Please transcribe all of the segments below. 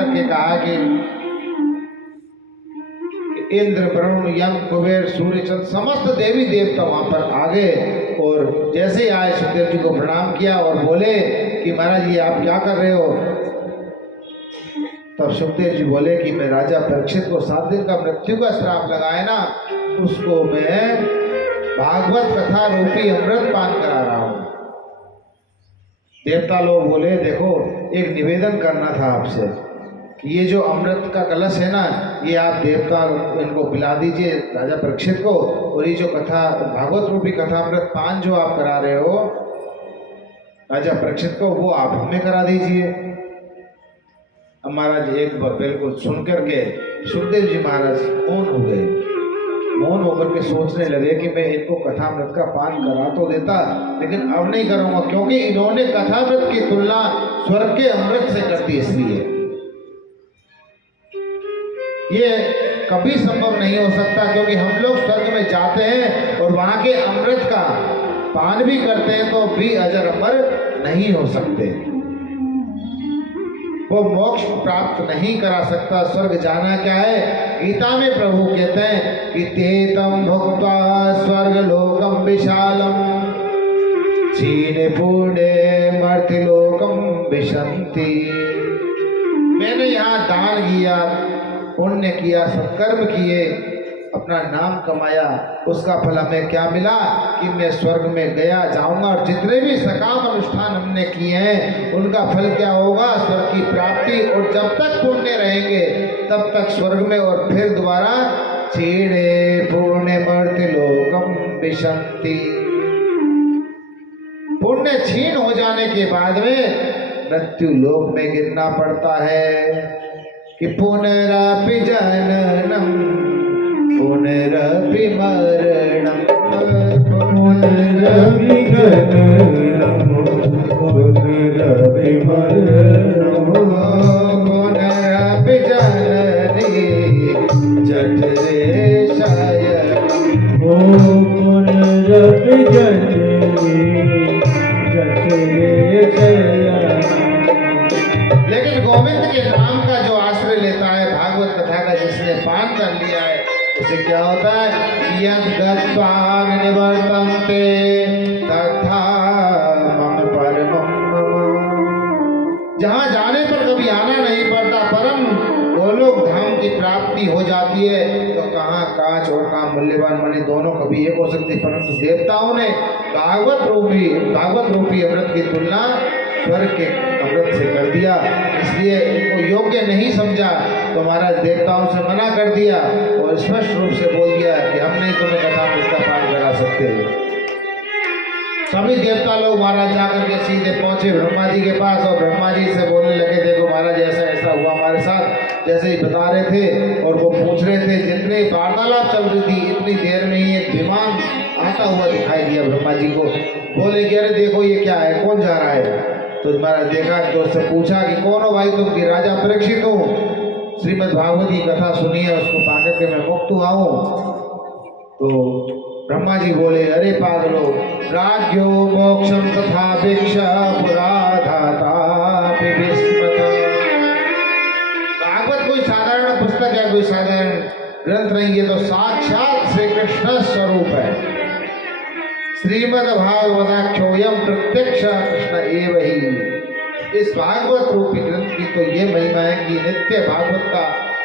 करके कहा कि इंद्र, वरुण, यम, कुबेर, सूर्य, चंद्र समस्त देवी देवता वहां पर आ गए और जैसे ही आए सुखदेव जी को प्रणाम किया और बोले कि महाराज ये आप क्या कर रहे हो। तब सुखदेव जी बोले कि मैं राजा परीक्षित को 7 दिन का मृत्यु का श्राप लगाए ना, उसको मैं भागवत कथा रूपी अमृत पान करा रहा हूं। देवता लोग बोले देखो एक निवेदन करना था आपसे कि ये जो अमृत का कलश है ना, ये आप देवता इनको पिला दीजिए राजा परीक्षित को, और ये जो कथा भागवत रूपी कथा अमृत पान जो आप करा रहे हो राजा परीक्षित को, वो आप हमें करा दीजिए। अब महाराज एक बार बिल्कुल सुन करके सुखदेव जी महाराज मौन हो गए। मौन होकर के सोचने लगे कि मैं इनको कथामृत का पान करा तो देता, लेकिन अब नहीं करूंगा, क्योंकि इन्होंने कथामृत की तुलना स्वर्ग के अमृत से कर दी। इसलिए ये कभी संभव नहीं हो सकता, क्योंकि हम लोग स्वर्ग में जाते हैं और वहां के अमृत का पान भी करते हैं तो भी अजर अमर नहीं हो सकते। वो मोक्ष प्राप्त नहीं करा सकता। स्वर्ग जाना क्या है, गीता में प्रभु कहते हैं कि तेतम भुक्त्वा स्वर्ग लोकम विशालम क्षीणे पुण्ये मर्त्यलोकम विशन्ति। मैंने यहाँ दान किया, पुण्य किया, सत्कर्म किए, अपना नाम कमाया, उसका फल हमें क्या मिला कि मैं स्वर्ग में गया जाऊंगा, और जितने भी सकाम अनुष्ठान हमने किए हैं उनका फल क्या होगा, स्वर्ग की प्राप्ति। और जब तक पुण्य रहेंगे तब तक स्वर्ग में, और फिर दोबारा क्षीणे पुण्य मर्त्यलोकम विशन्ति। पुण्य क्षीण हो जाने के बाद में मृत्यु लोक में गिरना पड़ता है कि पुनरपि जननम पुनरपि मरणम पुनरपि जननम पुनरपि मरणम पुनरपि जननी जठरे शयनम। ओ पुनरपि जननी जठरे शयनम। लेकिन गोविंद के नाम का जो आश्रय लेता है, भागवत कथा का जिसने पान कर लिया है, उसे क्या होता है, यद् गत्वा निवर्तन्ते तथा मम परमं मम। जहाँ जाने पर कभी आना नहीं पड़ता, परम गोलोक धाम की प्राप्ति हो जाती है। तो कहाँ कांच और कहाँ मूल्यवान मणि दोनों कभी एक हो सकती, परंतु देवताओं ने भागवत रूपी अमृत की तुलना स्वर्ग के अमृत से कर दिया। इसलिए इनको योग्य नहीं समझा तो महाराज देवताओं से मना कर दिया और स्पष्ट रूप से बोल दिया कि हम नहीं तुम्हें कथामृत का पान करा सकते। सभी देवता लोग महाराज जाकर के सीधे पहुंचे ब्रह्मा जी के पास और ब्रह्मा जी से बोलने लगे, देखो महाराज ऐसा ऐसा हुआ हमारे साथ, जैसे ही बता रहे थे और वो पूछ रहे थे। जितनी वार्तालाप चल रही थी इतनी देर में ही एक विमान आता हुआ दिखाई दिया ब्रह्मा जी को। बोले कि अरे देखो ये क्या है, कौन जा रहा है। तो महाराज देखा तो उससे पूछा कि कौन हो भाई तुम, कि राजा परीक्षित हूँ, श्रीमद् भागवत की कथा सुनी है, उसको पाकर के मैं मुक्त हुआ हूँ। तो ब्रह्मा जी बोले, अरे पागलो, राज्यो मोक्षम तथा भिक्ष पुराधाता विस्मृत। भागवत कोई साधारण पुस्तक है, कोई साधारण ग्रंथ नहीं है, तो साक्षात श्री कृष्ण स्वरूप है। श्रीमद् भागवताख्योयम प्रत्यक्ष कृष्ण एव ही। इस भागवत रूपी ग्रंथ की तो ये महिमा है कि नित्य भागवत का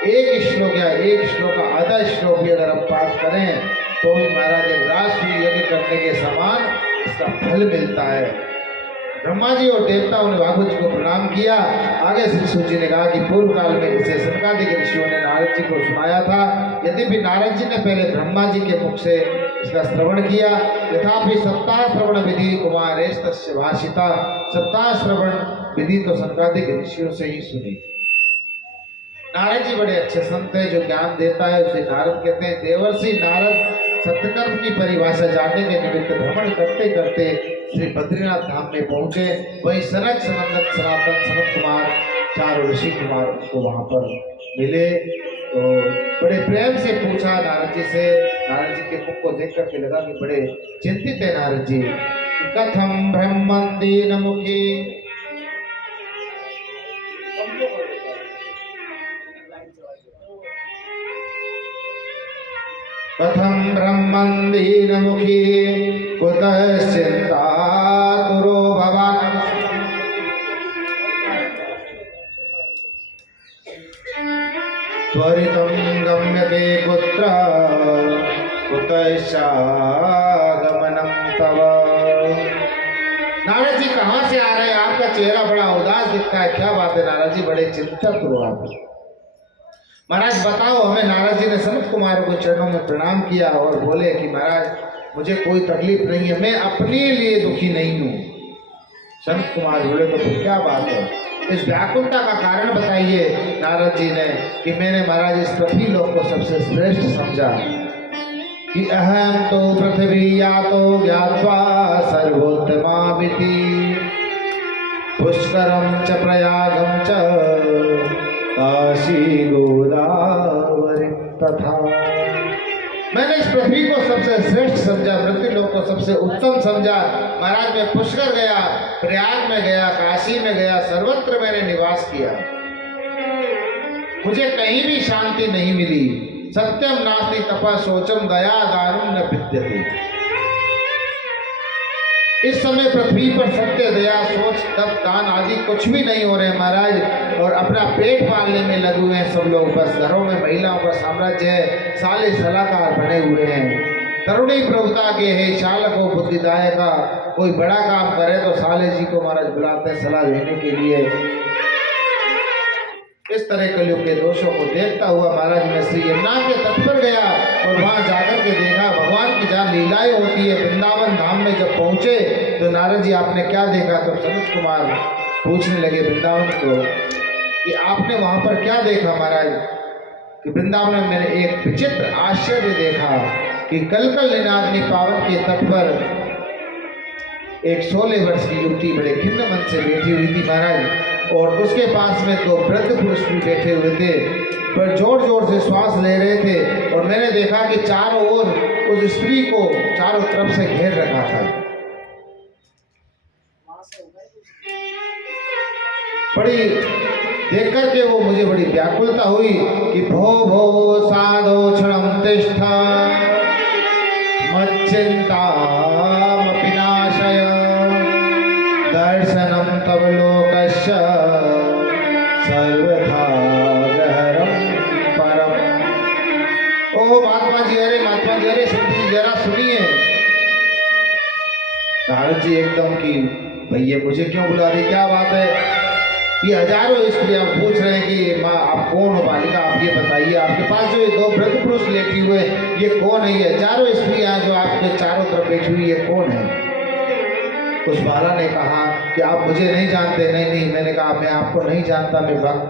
एक श्लोक या एक श्लोक का आधा श्लोक भी अगर हम पाठ करें तो भी महाराज एक राष्ट्रीय यज्ञ करने के समान इसका फल मिलता है। ब्रह्मा जी और देवताओं ने भागवत जी को प्रणाम किया। आगे श्री सूत जी ने कहा कि पूर्व काल में इसे सनकादिक ऋषियों ने नारद जी को सुनाया था। यद्यपि नारद जी ने पहले ब्रह्मा जी के मुख से इसका श्रवण किया, तथापि सप्ताह श्रवण विधि कुमारेश तस्य भाषिता। सप्ताह श्रवण विधि तो सनकादिक ऋषियों से ही सुनी। नारद जी बड़े अच्छे संत हैं, जो ज्ञान देता है उसे नारद कहते हैं। देवर्षि नारद सत्यकर्म की परिभाषा जानने के निमित्त भ्रमण करते करते श्री बद्रीनाथ धाम में पहुंचे। वहीं सनक, सनंदन, सनातन, सनत कुमार, चारों ऋषि कुमार को वहां पर मिले। तो बड़े प्रेम से पूछा नारद जी से। नारद जी के मुख को देख करके लगा कि बड़े चिंतित है नारद जी। कथम ब्रह्मन दीन मुखी, कथम ब्रह्मन् दीनमुखी कुतश्चिन्तातुरो भवान्। त्वरितं गम्यते कुत्र कुतश्चागमनं तव। नारद जी कहाँ से आ रहे हैं? आपका चेहरा बड़ा उदास दिखता है, क्या बात है नारद जी? बड़े चिंतित हो आप। महाराज बताओ हमें। नारद जी ने सनत कुमार को चरणों में प्रणाम किया और बोले कि महाराज मुझे कोई तकलीफ नहीं है, मैं अपने लिए दुखी नहीं हूँ। सनत कुमार बोले तो फिर क्या बात है? इस व्याकुलता का कारण बताइए। नारद जी ने कि मैंने महाराज इस पृथ्वी लोक को सबसे श्रेष्ठ समझा कि अहम तो पृथ्वी या तो ज्ञात्वा सर्वोत्तमामिति पुष्करम च प्रयागम च काशी गोदावरी तथा। मैंने इस पृथ्वी को सबसे श्रेष्ठ समझा, पृथ्वी लोक को सबसे उत्तम समझा। महाराज मैं पुष्कर गया, प्रयाग में गया, काशी में गया, सर्वत्र मैंने निवास किया, मुझे कहीं भी शांति नहीं मिली। सत्यम नास्ति तपः शोचम दया दारुम न विद्यते। इस समय पृथ्वी पर सत्य, दया, सोच, तप, दान आदि कुछ भी नहीं हो रहे महाराज, और अपना पेट पालने में लगे हुए हैं सब लोग। बस घरों में महिलाओं का साम्राज्य है, साले सलाहकार बने हुए हैं। तरुणी प्रभुता के है शालको बुद्धिदायका। कोई बड़ा काम करे तो साले जी को महाराज बुलाते हैं सलाह देने के लिए। इस तरह कलयुग के दोषों को देखता हुआ महाराज मैं श्री यमुना के तट पर गया और वहां जाकर के देखा भगवान की जहाँ लीलाएं होती है। वृंदावन धाम में जब पहुंचे तो नारद जी आपने क्या देखा? तो सनत कुमार पूछने लगे वृंदावन को कि आपने वहां पर क्या देखा महाराज? कि वृंदावन में मैंने एक विचित्र आश्चर्य देखा कि कलकल निनादनी पावन के तट पर एक 16 वर्ष की युवती बड़े खिन्न मन से बैठी हुई थी महाराज, और उसके पास में 2 वृद्ध पुरुष भी बैठे हुए थे, पर जोर जोर से श्वास ले रहे थे। और मैंने देखा कि चारों ओर उस स्त्री को चारों तरफ से घेर रखा था। बड़ी देख करके वो मुझे बड़ी व्याकुलता हुई कि भो भो साधो क्षणम तिष्ठा मच्चिंतामपि नाशय दर्शनम तव लोकस्य सर्वथा गहरम परम। ओ महात्मा जी, अरे महात्मा जी, अरे जरा सुनिए। नारद जी एकदम कि भैया मुझे क्यों बुला रही, क्या बात है? ये हजारों स्त्रियां पूछ रहे हैं कि माँ आप कौन हो बालिका, आप ये बताइए। आपके पास जो ये 2 वृद्ध पुरुष लेटी हुए ये कौन है? ये हजारों स्त्रियां जो आपके चारों तरफ बैठी हुई ये कौन है? उस बाला ने कहा कि आप मुझे नहीं जानते। नहीं नहीं, मैंने कहा मैं आपको नहीं जानता, मैं भक्त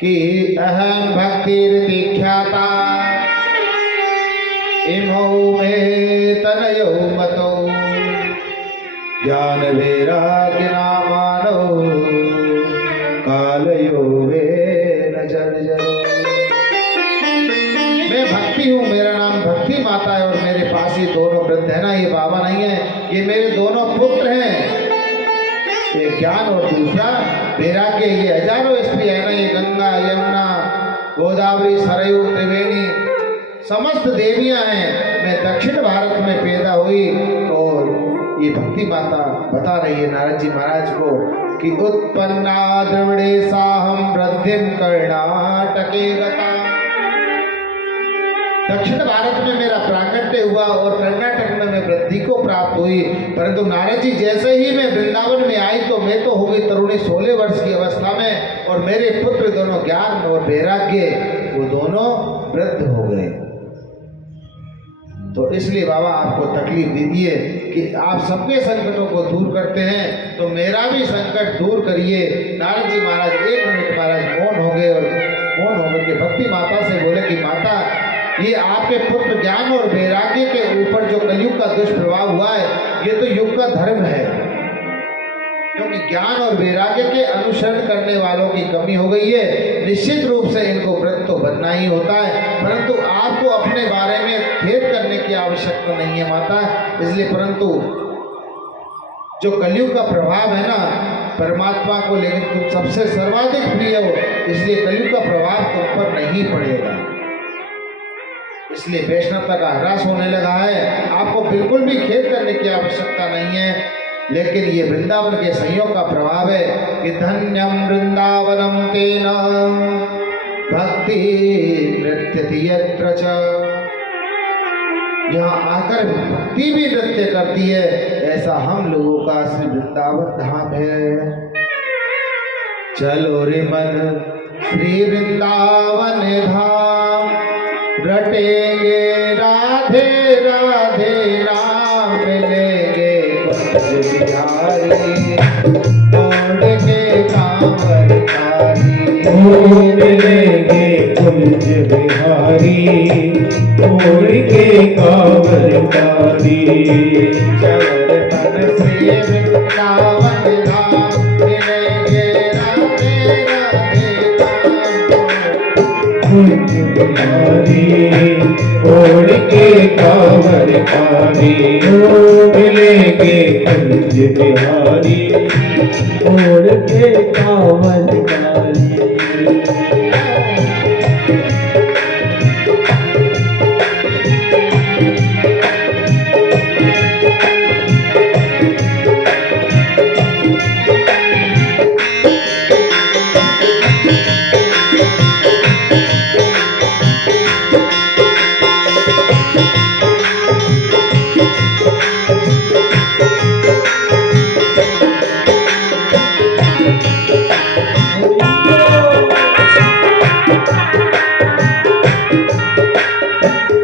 कि अहम भक्ति ख्याता इमौ में तनयो मतो ज्ञान वैराग्य नामानो कालयो वे नजर जरो। मैं भक्ति हूँ, मेरा नाम भक्ति माता है, और मेरे पास ये दोनों वृद्ध है ना, ये बाबा नहीं है, ये मेरे दोनों पुत्र हैं, एक ज्ञान और दूसरा वैराग्य। ये हजारों स्त्री है ना, ये गंगा, यमुना, गोदावरी, सरयू, त्रिवेणी समस्त देवियां हैं। मैं दक्षिण भारत में पैदा हुई, और ये भक्ति माता बता रही है नारद जी महाराज को कि उत्पन्ना द्रविड़े साहम वृद्धिम कर्णाटके गता। दक्षिण भारत में मेरा प्राकट्य हुआ और कर्नाटक में मैं वृद्धि को प्राप्त हुई। परंतु नारद जी जैसे ही मैं वृंदावन में आई तो मैं तो हो गई तरुणी 16 वर्ष की अवस्था में, और मेरे पुत्र दोनों ज्ञान और वैराग्य वो दोनों वृद्ध हो गए। तो इसलिए बाबा आपको तकलीफ दीजिए कि आप सबके संकटों को दूर करते हैं, तो मेरा भी संकट दूर करिए। नारद जी महाराज 1 मिनट महाराज मौन हो गए, और मौन होकर के भक्ति माता से बोले कि माता ये आपके पुत्र ज्ञान और वैराग्य के ऊपर जो कलयुग का दुष्प्रभाव हुआ है ये तो युग का धर्म है, क्योंकि ज्ञान और वैराग्य के अनुसरण करने वालों की कमी हो गई है। निश्चित रूप से इनको व्रत तो बनना ही होता है, परंतु आपको अपने बारे में खेद करने की आवश्यकता नहीं है माता। इसलिए परंतु जो कलयुग का प्रभाव है ना परमात्मा को, लेकिन तुम सबसे सर्वाधिक प्रिय हो, इसलिए कलयुग का प्रभाव तुम पर नहीं पड़ेगा। इसलिए वैष्णवता का ह्रास होने लगा है। आपको बिल्कुल भी खेद करने की आवश्यकता नहीं है, लेकिन ये वृंदावन के संयोग का प्रभाव है कि धन्यम वृंदावनम तेन भक्ति नृत्यति यत्र च। यहाँ आकर भक्ति भी नृत्य करती है, ऐसा हम लोगों का श्री वृंदावन धाम है। चलो रे मन श्री वृंदावन धाम, रटेंगे राधे राधे नाम, मिलेंगे कुंज बिहारी तोड़ के कांवरकारी। मिलेंगे कुंज बिहारी तोड़ के कांवरकारी। चलो रे मन श्री वृंदावन धाम, मिलेंगे राधे राधे नाम। कुंज बिहारी तोड़ के कांवरकारी। मिलेंगे कुंज बिहारी तोड़ के कांवरकारी।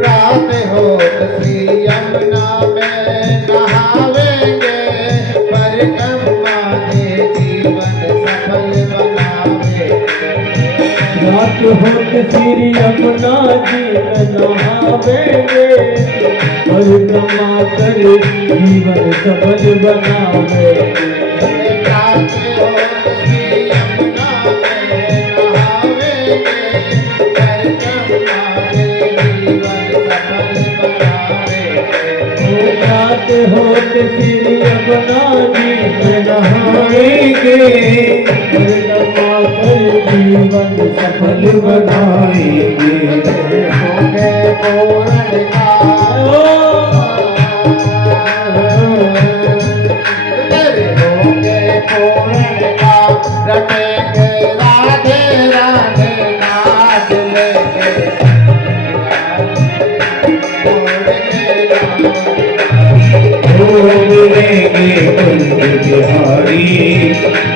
रात होत श्री यमुना में नहावेंगे, परिक्रमा के जीवन सफल बनावेंगे। रात होत श्री यमुना जी में नहावेंगे, परिक्रमा कर जीवन सफल बनावेंगे। रात होत श्री यमुना में नहावेंगे, परिक्रमा के जीवन सफल बनावेंगे। रात होत श्री यमुना जी में नहाएंगे, परिक्रमा कर जीवन सफल बनाएंगे। होंगे पूर्ण काल, होंगे पूर्ण काल, रटेंगे राधे राधे नाच लेंगे। मिलेंगे कुंज बिहारी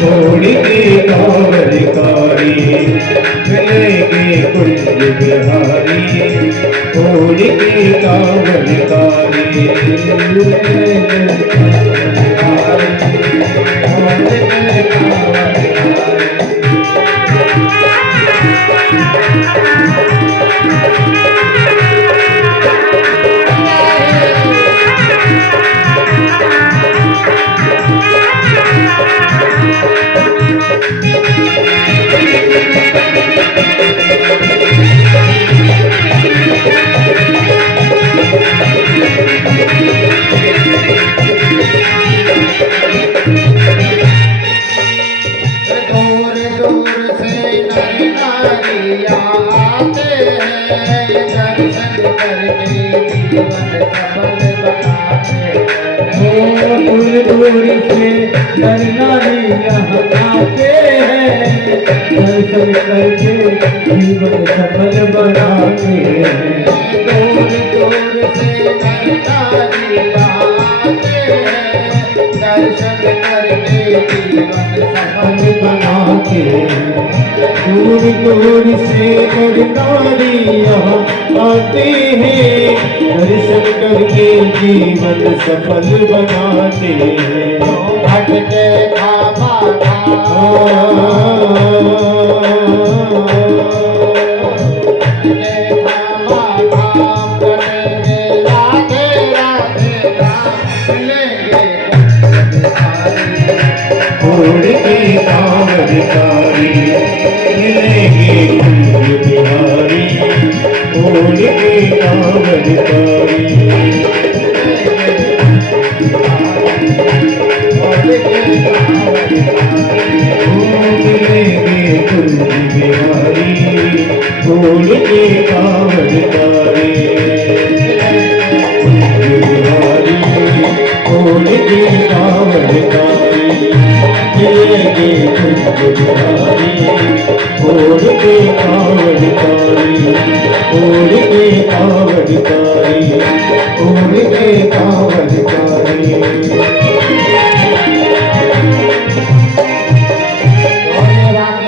तोड़ के कांवरकारी। मिलेंगे कुंज बिहारी तोड़ के कांवरकारी। दूर दूर से नर नारियाँ आते हैं, दर्शन करके जीवन सफल बनाते हैं। दूर दूर से नर नारी यहाँ आते हैं, दर्शन करके जीवन सफल बनाते हैं। दूर दूर से नर नारियाँ आते हैं, दर्शन करके जीवन सफल बनाते हैं। दूर दूर से नर नारी यहाँ आते हैं, दर्शन करके जीवन सफल बनाते हैं। भटके खामा तोड़ के कांवरकारी। मिलेंगे कुंज बिहारी तोड़ के कांवरकारी। मिलेंगे कुंज बिहारी तोड़ के कांवरकारी। की कावड़कारी मिलेगी कुंज बिहारी ओढ़ के कावड़कारी ओढ़ के कावड़कारी ओढ़ के कावड़कारी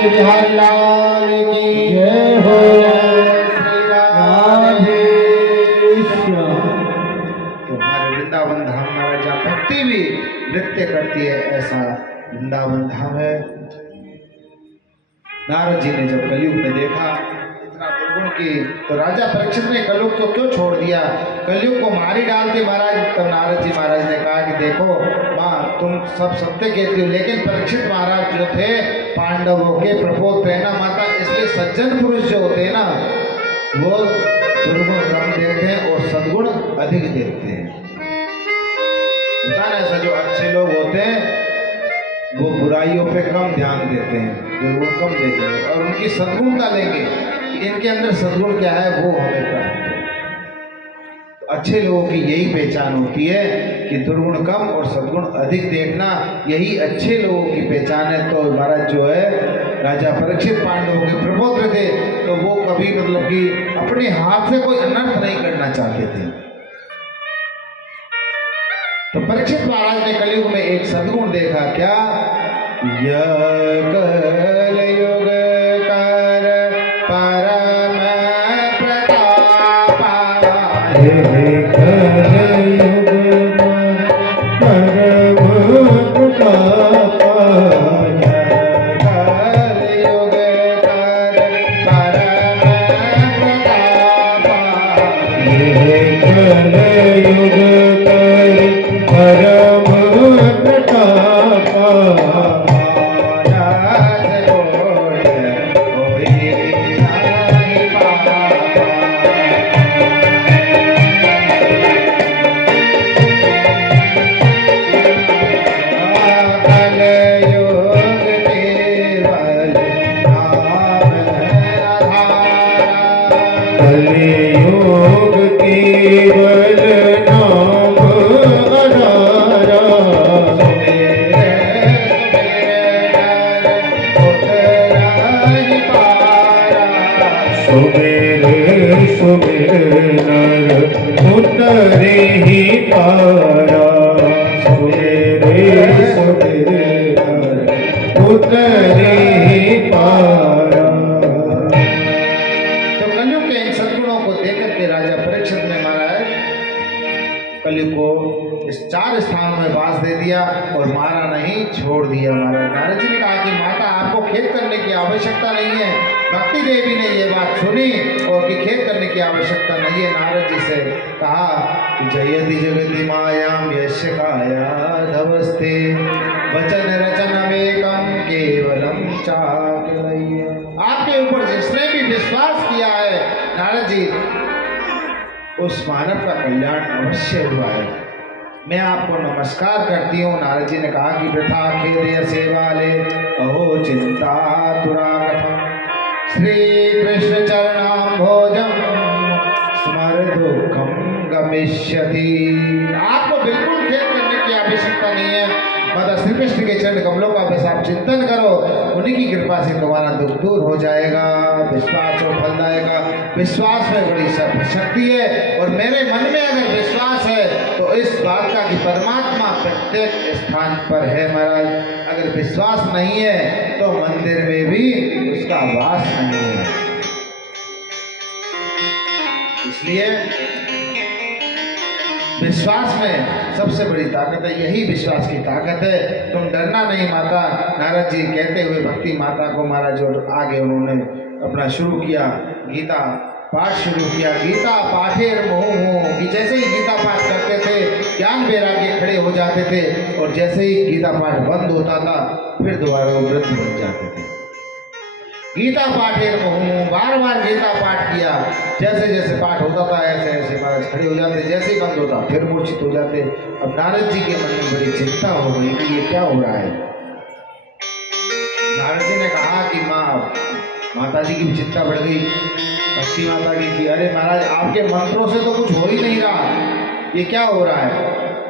बिहारी लाल की जय हो श्री तो हमारे वृंदावन धाम महाराज जहाँ भक्ति भी नृत्य करती है, ऐसा वृंदावन धाम है। नारद जी ने जब कलयुग में देखा इतना दुर्गुण की, तो राजा परीक्षित ने कलयुग को क्यों छोड़ दिया, कलयुग को मारी डालते महाराज। तब नारद जी महाराज ने कहा कि देखो माँ तुम सब सत्य कहती हो, लेकिन परीक्षित महाराज जो थे पांडवों के प्रपोत्र है ना माता, इसलिए सज्जन पुरुष जो होते हैं ना वो दुर्गुण कम देखते हैं और सद्गुण अधिक देखते हैं। होता ना ऐसा, जो अच्छे लोग होते हैं वो बुराइयों पे कम ध्यान देते हैं, दुर्गुण कम देखेंगे और उनकी सद्गुणता लेंगे कि इनके अंदर सद्गुण क्या है वो हमें प्राप्त हो। तो अच्छे लोगों की यही पहचान होती है कि दुर्गुण कम और सद्गुण अधिक देखना, यही अच्छे लोगों की पहचान है। तो महाराज जो है राजा परीक्षित पांडवों के प्रपुत्र थे, तो वो कभी मतलब कि अपने हाथ से कोई अनर्थ नहीं करना चाहते थे। तो परीक्षित महाराज ने कलयुग में एक सद्गुण देखा, क्या कलयुग कर परम प्रताप कलयुग परम प्रताप कलयुग कर परम प्रताप कलयुग कर परम प्रताप कलयुग केवल नाम आधारा सुमेर सुमेर नर उतरे ही पारा सुमेर सुमेर नर उतरे ही पारा। तो कलयुग के इन सद्गुणों को देखकर के राजा परीक्षित ने महाराज कलयुग को इस 4 स्थानों में वास दे दिया और मारा नहीं, छोड़ दिया। महाराज नारद जी ने कहा कि माता आपको खेद करने की आवश्यकता नहीं है। भक्ति देवी ने ये बात सुनी और कि खेद करने की आवश्यकता नहीं है। नारद जी से कहा कि जयति जगति मायाम यस्य काया धवस्ते वचन रचनमेकम केवलम चाकलय्य। आपके ऊपर जिसने भी विश्वास किया है नारद जी, उस मानव का कल्याण अवश्य हुआ है। मैं आपको नमस्कार करती हूँ। नारद जी ने कहा कि वृथा खेदय सेवाले अहो चिंता तुरा कथम श्री कृष्ण चरणाम भोजम स्मर दुखम गमिष्यति। आपको बिल्कुल खेद करने की आवश्यकता नहीं है। माता श्री कृष्ण के चरण कमलों का बस आप चिंतन करो, उन्हीं की कृपा से तुम्हारा दुख दूर हो जाएगा। विश्वास और फलदायक, विश्वास में बड़ी शक्ति है और मेरे मन में अगर विश्वास है तो इस बात का कि परमात्मा प्रत्येक स्थान पर है। महाराज अगर विश्वास नहीं है तो मंदिर में भी उसका वास नहीं है। इसलिए विश्वास में सबसे बड़ी ताकत है, यही विश्वास की ताकत है। तुम डरना नहीं माता। नारद जी कहते हुए भक्ति माता को महाराज और आगे उन्होंने अपना शुरू किया, गीता पाठ शुरू किया। गीता पाठेर मोह कि जैसे ही गीता पाठ करते थे ज्ञान वैराग्य खड़े हो जाते थे और जैसे ही गीता पाठ बंद होता था फिर दोबारा वो वृद्ध बन जाते थे। गीता पाठेर मोह, बार बार गीता पाठ किया। जैसे जैसे पाठ होता था ऐसे ऐसे महाराज खड़े हो जाते, जैसे ही बंद होता फिर मूर्छित हो जाते। अब नारद जी के मन में बड़ी चिंता हो गई कि ये क्या हो रहा है। नारद जी ने कहा कि माता जी की भी चिंता बढ़ गई, भक्ति माता की कि अरे महाराज आपके मंत्रों से तो कुछ हो ही नहीं रहा, ये क्या हो रहा है।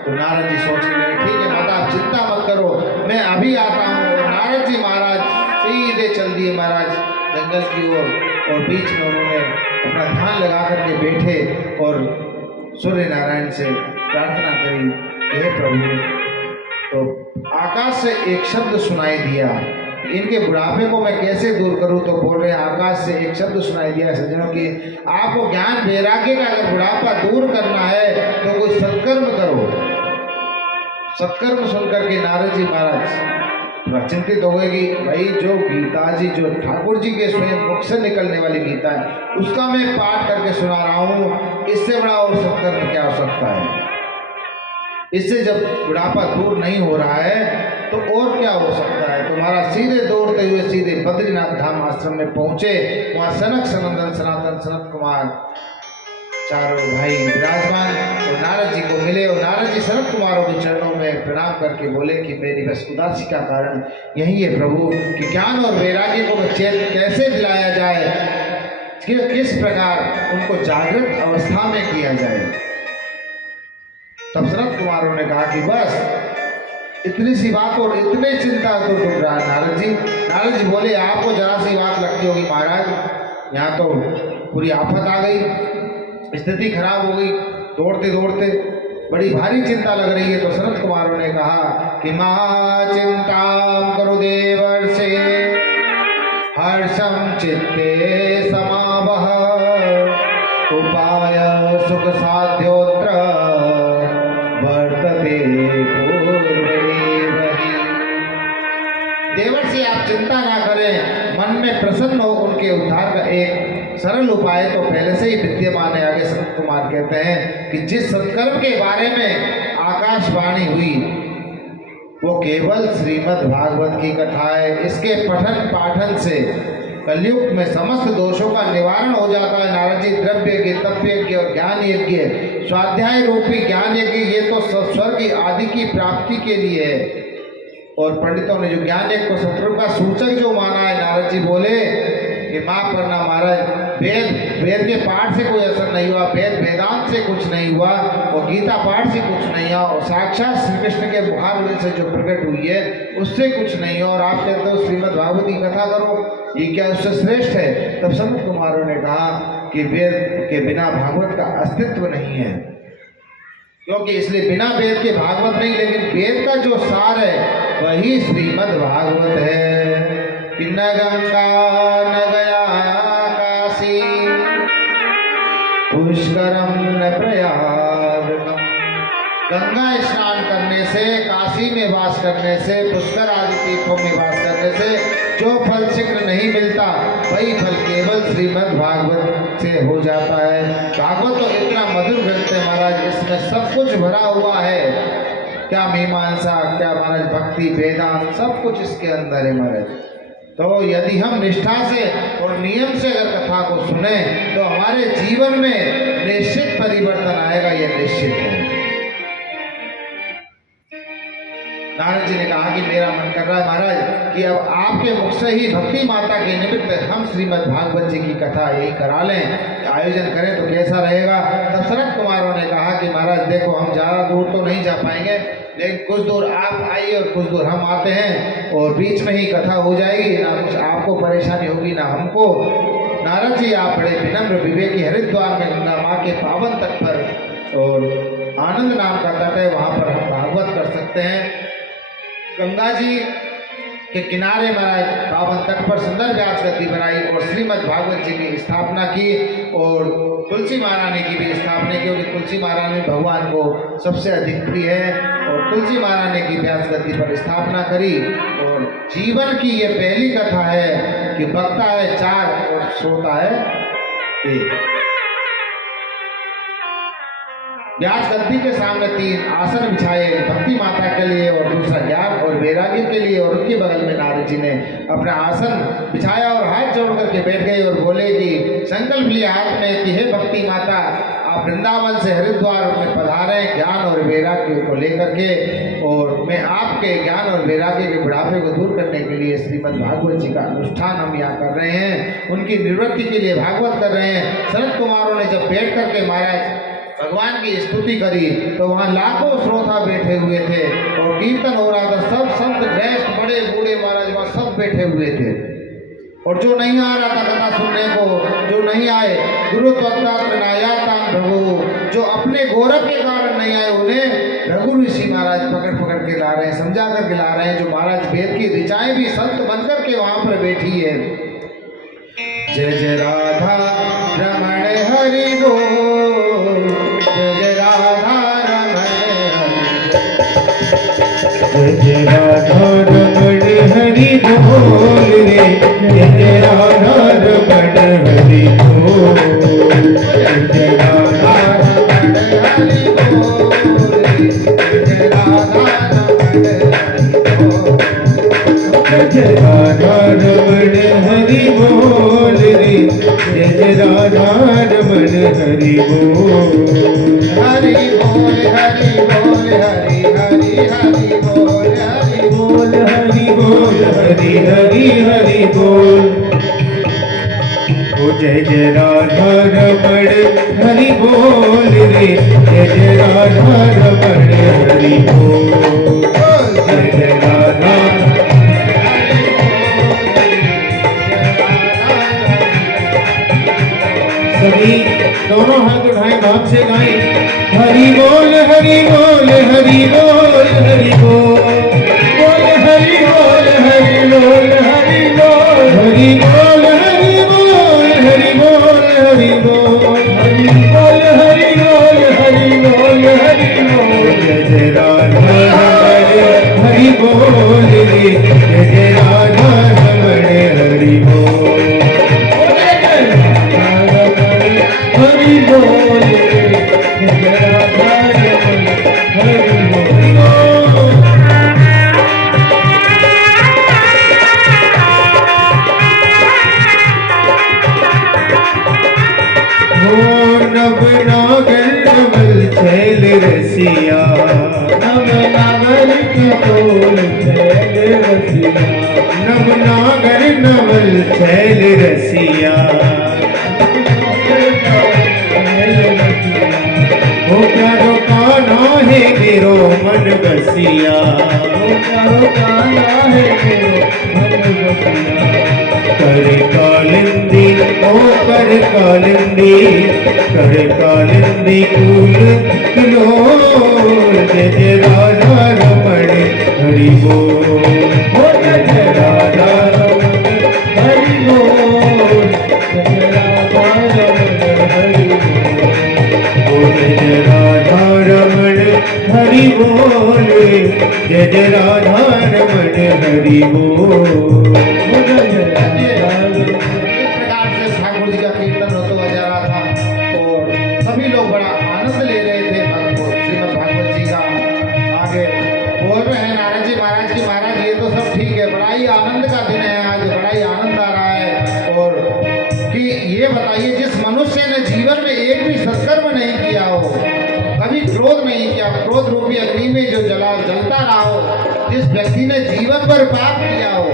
तो नारद जी सोचने लगे, ठीक है माता आप चिंता मत करो, मैं अभी आता हूँ। नारद जी महाराज सीधे चल दिए महाराज जंगल की ओर, और बीच में उन्होंने अपना ध्यान लगा करके बैठे और सूर्य नारायण से प्रार्थना करी, हे प्रभु। तो आकाश से एक शब्द सुनाई दिया, इनके बुढ़ापे को मैं कैसे दूर करूं। तो बोल रहे हैं आकाश से एक शब्द सुनाई दिया सज्जनों की, आपको ज्ञान वैराग्य का अगर बुढ़ापा दूर करना है तो कोई सत्कर्म करो। सत्कर्म सुनकर के नारद जी महाराज थोड़ा चिंतित हो गए कि भाई जो गीता जी, जो ठाकुर जी के स्वयं मुख से निकलने वाली गीता है, उसका मैं पाठ करके सुना रहा हूँ, इससे बड़ा और सत्कर्म क्या हो सकता है। इससे जब बुढ़ापा दूर नहीं हो रहा है तो और क्या हो सकता है। तो महाराज सीधे दौड़ते हुए सीधे बद्रीनाथ धाम आश्रम में पहुंचे। वहाँ सनक सनंदन सनातन सनत कुमार चारों भाई विराजमान और नारद जी को मिले, और नारद जी सनत कुमारों के चरणों में प्रणाम करके बोले कि मेरी बस उदासी का कारण यही है प्रभु कि ज्ञान और वैराग्य को कैसे दिलाया जाए, कि किस प्रकार उनको जागृत अवस्था में किया जाए। तब सनत कुमारों ने कहा कि बस इतनी सी बात और इतने चिंता तो डूब रहा है नारद जी। नारद जी बोले आपको जरा सी बात लगती होगी महाराज, यहाँ तो पूरी आफत आ गई, स्थिति खराब हो गई, दौड़ते दौड़ते बड़ी भारी चिंता लग रही है। तो सनत कुमारों ने कहा कि महा चिंता करो देवर्षे हर्षम चित्ते समावह उपाय सुख साध्योत्र वर्तते पूर्वैवहि। देवर्षि आप चिंता ना करें, मन में प्रसन्न हो, उनके उद्धार का एक सरल उपाय तो पहले से ही विद्यमान है। आगे सनत कुमार कहते हैं कि जिस सत्कर्म के बारे में आकाशवाणी हुई वो केवल श्रीमद् भागवत की कथा है। इसके पठन पाठन से कलयुग में समस्त दोषों का निवारण हो जाता है। नारद जी द्रव्य यज्ञ, तप यज्ञ और ज्ञान यज्ञ, स्वाध्याय रूपी ज्ञान यज्ञ, ये तो स्वर्ग आदि की प्राप्ति के लिए है। और पंडितों ने जो ज्ञान यज्ञ को शत्रु का सूचक जो माना है, नारद जी बोले कि माफ करना महाराज, वेद के पाठ से कोई असर नहीं हुआ, वेदांत से कुछ नहीं हुआ, और गीता पाठ से कुछ नहीं हुआ, और साक्षात श्री कृष्ण के मुखारविंद से जो प्रकट हुई है उससे कुछ नहीं हुआ, और आप कहते हो श्रीमद् भागवत की कथा करो, ये क्या उससे श्रेष्ठ है। तब सनत कुमारों ने कहा कि वेद के बिना भागवत का अस्तित्व नहीं है, क्योंकि इसलिए बिना वेद के भागवत नहीं, लेकिन वेद का जो सार है वही श्रीमद् भागवत है। कि न गंगा न गया काशी पुष्करम न प्रयाग। गंगा स्नान करने से, काशी में वास करने से, पुष्कर आदि तीर्थों में वास करने से जो फल शीघ्र नहीं मिलता, वही फल केवल श्रीमद् भागवत से हो जाता है। भागवत तो इतना मधुर ग्रंथ है महाराज, इसमें सब कुछ भरा हुआ है। क्या मीमांसा, क्या महाराज भक्ति, वेदांत, सब कुछ इसके अंदर है महाराज। तो यदि हम निष्ठा से और नियम से अगर कथा को सुने तो हमारे जीवन में निश्चित परिवर्तन आएगा, यह निश्चित है। नारद जी ने कहा कि मेरा मन कर रहा है महाराज कि अब आपके मुख से ही भक्ति माता के निमित्त हम श्रीमद् भागवत जी की कथा यही करा लें, आयोजन करें तो कैसा रहेगा। तब सनत कुमारों ने कहा कि महाराज देखो हम ज़्यादा दूर तो नहीं जा पाएंगे, लेकिन कुछ दूर आप आइए और कुछ दूर हम आते हैं, और बीच में ही कथा हो जाएगी, ना कुछ आपको परेशानी होगी ना हमको। नारद जी आप बड़े विनम्र विवेकी, हरिद्वार में गंगा माँ के पावन तट पर, और आनंद नाम का तट है, वहाँ पर हम भागवत कर सकते हैं। गंगा जी के किनारे महाराज पावन तट पर सुंदर व्यास गद्दी बनाई और श्रीमद् भागवत जी की स्थापना की, और तुलसी महारानी की भी स्थापना की, क्योंकि तुलसी महारानी भगवान को सबसे अधिक प्रिय है, और तुलसी महारानी की व्यास गद्दी पर स्थापना करी। और जीवन की ये पहली कथा है कि वक्ता है 4 और श्रोता है 1। व्यास गद्दी के सामने 3 आसन बिछाए, भक्ति माता के लिए और दूसरा ज्ञान और वैराग्य के लिए, और उनके बगल में नारद जी ने अपना आसन बिछाया और हाथ जोड़ करके बैठ गए और बोले कि संकल्प लिया हाथ में कि हे भक्ति माता, आप वृंदावन से हरिद्वार में पधारे ज्ञान और वैराग्य को लेकर के, और मैं आपके ज्ञान और वैराग्य के बुढ़ापे को दूर करने के लिए श्रीमद् भागवत जी का अनुष्ठान हम यहाँ कर रहे हैं, उनकी निवृत्ति के लिए भागवत कर रहे हैं। सनत कुमारों ने जब बैठ करके महाराज भगवान की स्तुति करी तो वहाँ लाखों श्रोता बैठे हुए थे और कीर्तन हो रहा था। सब संत गृहस्थ बड़े बूढ़े महाराज वहाँ सब बैठे हुए थे। और जो नहीं आ रहा था कथा सुनने को, जो नहीं आए, गुरु त्वत्तात्मनायातां प्रभु, जो अपने गौरव के कारण नहीं आए, उन्हें रघु ऋषि महाराज पकड़ पकड़ के ला रहे हैं, समझा कर के ला रहे हैं। जो महाराज वेद की ऋचाएं भी संत बनकर के वहां पर बैठी है। जय जय राधा रमण हरि बोल, जय जय राधा रमण हरि जय जय राधा रमण हरि बोल रे, जय जय राधा रमण हरि बोल, जय जय राधा रमण हरि बोल, जय जय राधा रमण हरि बोल, जय जय राधा रमण हरि बोल रे, जय जय राधा रमण हरि बोल, हरि बोल हरि बोल हरि हरि हरि बोल हरि बोल हरि बोल हरि हरि हरि बोल। ओ जय जय राधा रमण हरि बोल रे, जय जय राधा रमण हरि बोल, जय जय राधा। सभी दोनों हाथ उठाएं, भाव से गाएं, हरि बोल हरि बोल हरि बोल हरि बोल, बोल हरि बोल हरि बोल हरि बोल, हरि बोल हरि बोल हरि बोल हरि बोल, हरि बोल हरि बोल हरि बोल हरि बोल। जय जय राधा रमण हरि बोल रे, जय जय राधा रमण हरि बोल, हरि बोल जय राधा रमण हरि बोल। नव नागर नवल छैल रसिया, नव नागर नवल छैल रसिया, नव नागर नवल छैल रसिया, हो प्यारो कान्हा है मेरो मन बसिया, हो प्यारो कान्हा है मेरो मन बसिया, कर कालिंदी ओ कर कालिंदी, कर कालिंदी कूल किलोल, जय जय राधा रमण हरि बोल, हो जय जय राधा रमण हरि बोल, जय जय राधा रमण हरि बोल, जय जय राधा रमण हरि बोल, जय जय राधा रमण हरि बोल। ठाकुर जी का कीर्तन हो जा रहा था और सभी लोग बड़ा आनंद ले रहे थे। श्रीमद् भागवत जी का आगे बोल रहे हैं नारद जी महाराज की, महाराज ये तो सब ठीक है, बड़ा ही आनंद का दिन है आज, बड़ा ही आनंद आ रहा है। और कि ये बताइए, जिस मनुष्य ने जीवन में एक भी सत्कर्म नहीं किया हो, कभी क्रोध नहीं किया, क्रोध रूपी अग्नि में जो जलता रहा हो, जिस व्यक्ति ने जीवन भर पाप किया हो,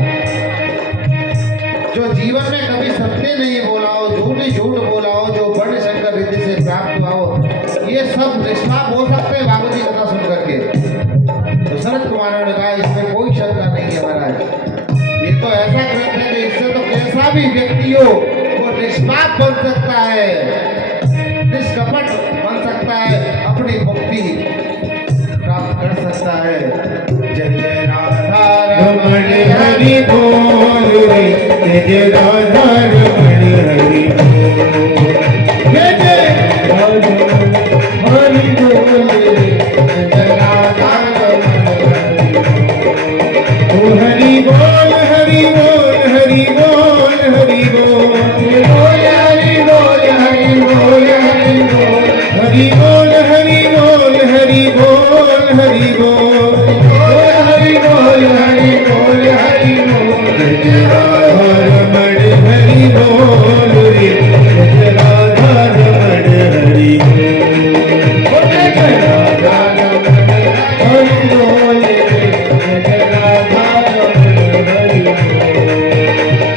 जो जीवन में कभी सत्य नहीं बोला हो, झूठ बोला हो, जो वर्ण शंकर रीति से प्राप्त हुआ हो, ये सब निष्पाप हो सकते हैं भागवत जी कथा सुन करके। तो शरद कुमार ने कहा इसमें कोई शंका नहीं है महाराज, ये तो ऐसा ग्रंथ है कि इससे तो कैसा भी व्यक्ति हो वो निष्पाप बन सकता है, निष्कपट बन सकता है, अपनी मुक्ति प्राप्त कर सकता है। जय जय राधा रमण हरि बोल रे, जय जय राधा रमण हरि बोल, जय जय राधा हरि बोल रे, जय जय राधा रमण हरि बोल, हरि बोल हरि बोल हरि बोल हरि बोल, हरि बोल हरि बोल हरि बोल, हरि बोल हरि बोल हरि बोल हरि बोल, हरि बोल हरि बोल, जय जय राधा रमण हरि बोल रे, जय जय राधा रमण हरि बोल, जय जय राधा रमण हरि बोल रे, जय जय राधा रमण हरि बोल,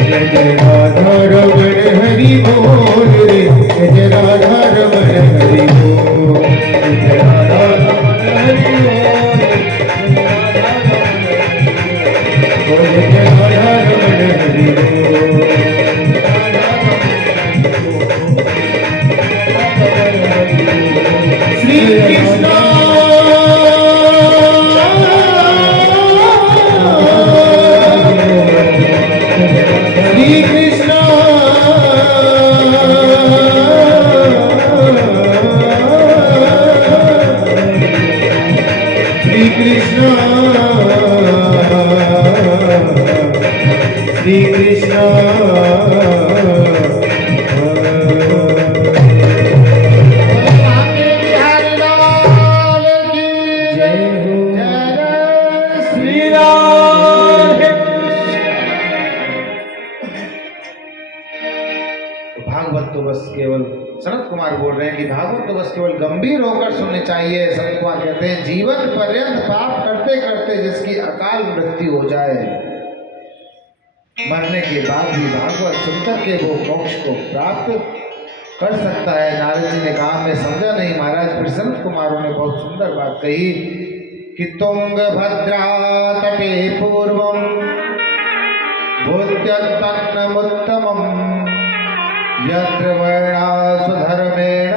जय जय राधा रमण हरि बोल रे, जय जय राधा रमण हरि बोल। भागवत तो बस केवल सनत कुमार बोल रहे हैं कि भागवत तो बस केवल गंभीर होकर सुननी चाहिए। सनत कुमार कहते हैं जीवन पर्यंत पाप करते करते जिसकी अकाल मृत्यु हो जाए, मरने के बाद भी भागवत सुनकर के वो मोक्ष को प्राप्त कर सकता है। नारद जी ने कहा मैं समझा नहीं महाराज। फिर सनत कुमारों ने बहुत सुंदर बात कही कि तुंगभद्रा तटे पूर्वम भूत्यन्तन्नमुत्तमम् यत्र वर्णासु धर्मेण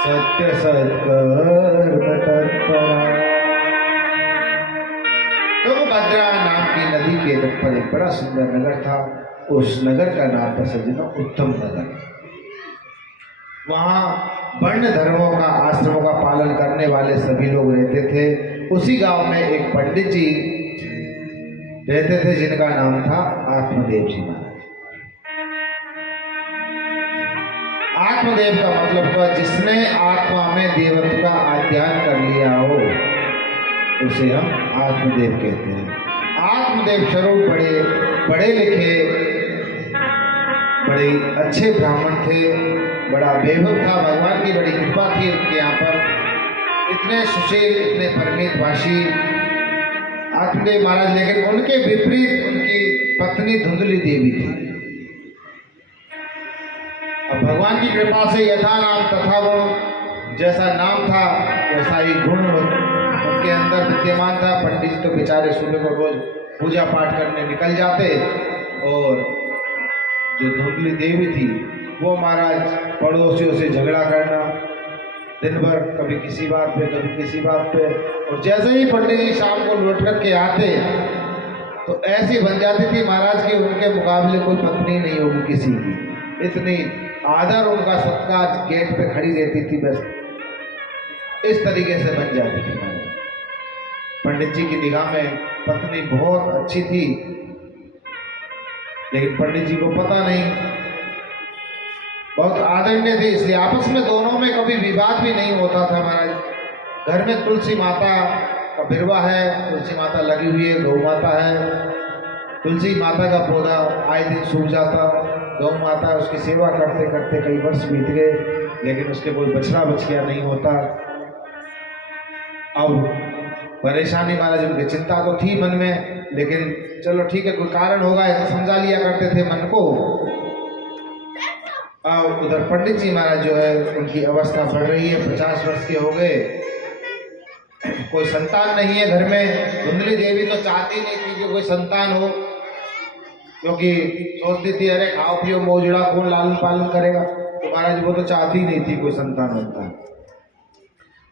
सत्य सत्कर्म तत्परा। तुंगभद्रा नाम की नदी के तट पर एक बड़ा सुंदर नगर था। उस नगर का नाम था सज्जनों उत्तम नगर। वहाँ वर्ण धर्मों का आश्रमों का पालन करने वाले सभी लोग रहते थे। उसी गांव में एक पंडित जी रहते थे जिनका नाम था आत्मदेव जी महाराज। आत्मदेव का मतलब था जिसने आत्मा में देवत्व का अध्ययन कर लिया हो उसे हम आत्मदेव कहते हैं। आत्मदेव स्वरूप बड़े लिखे बड़े अच्छे ब्राह्मण थे, बड़ा वैभव था, भगवान की बड़ी कृपा थी उनके यहाँ पर। इतने सुशील इतने परमितभाषी आत्मदेव महाराज। लेकिन उनके विपरीत उनकी पत्नी धुंधली देवी थी। अब भगवान की कृपा से यथा नाम तथा गुण, जैसा नाम था वैसा ही गुण उनके अंदर विद्यमान था। पंडित तो बेचारे सुबह को रोज पूजा पाठ करने निकल जाते और जो धुंधली देवी थी वो महाराज पड़ोसियों से झगड़ा करना दिन भर, कभी किसी बात पे कभी किसी बात पे। और जैसे ही पंडित जी शाम को लौट कर के आते तो ऐसी बन जाती थी महाराज की उनके मुकाबले कोई पत्नी नहीं होगी किसी की। इतनी आदर उनका सत्कार, गेट पे खड़ी रहती थी, बस इस तरीके से बन जाती थी महाराज। पंडित जी की निगाह में पत्नी बहुत अच्छी थी, लेकिन पंडित जी को पता नहीं, बहुत आदरणीय थे, इसलिए आपस में दोनों में कभी विवाद भी नहीं होता था महाराज। घर में तुलसी माता का बिरवा है, तुलसी माता लगी हुई है, गौ माता है। तुलसी माता का पौधा आए दिन सूख जाता, गौ माता उसकी सेवा करते करते कई वर्ष बीत गए, लेकिन उसके कोई बछड़ा बछिया नहीं होता। अब परेशानी महाराज, उनकी चिंता तो थी मन में, लेकिन चलो ठीक है कोई कारण होगा ऐसा समझा लिया करते थे मन को। अब उधर पंडित जी महाराज जो है उनकी अवस्था बढ़ रही है, 50 वर्ष के हो गए, कोई संतान नहीं है घर में। धुंधली देवी तो चाहती नहीं थी कि कोई संतान हो, क्योंकि सोचती थी अरे खाओ पियो मौजड़ा कौन लालन पालन करेगा। तो महाराज वो तो चाहती नहीं थी कोई संतान होता।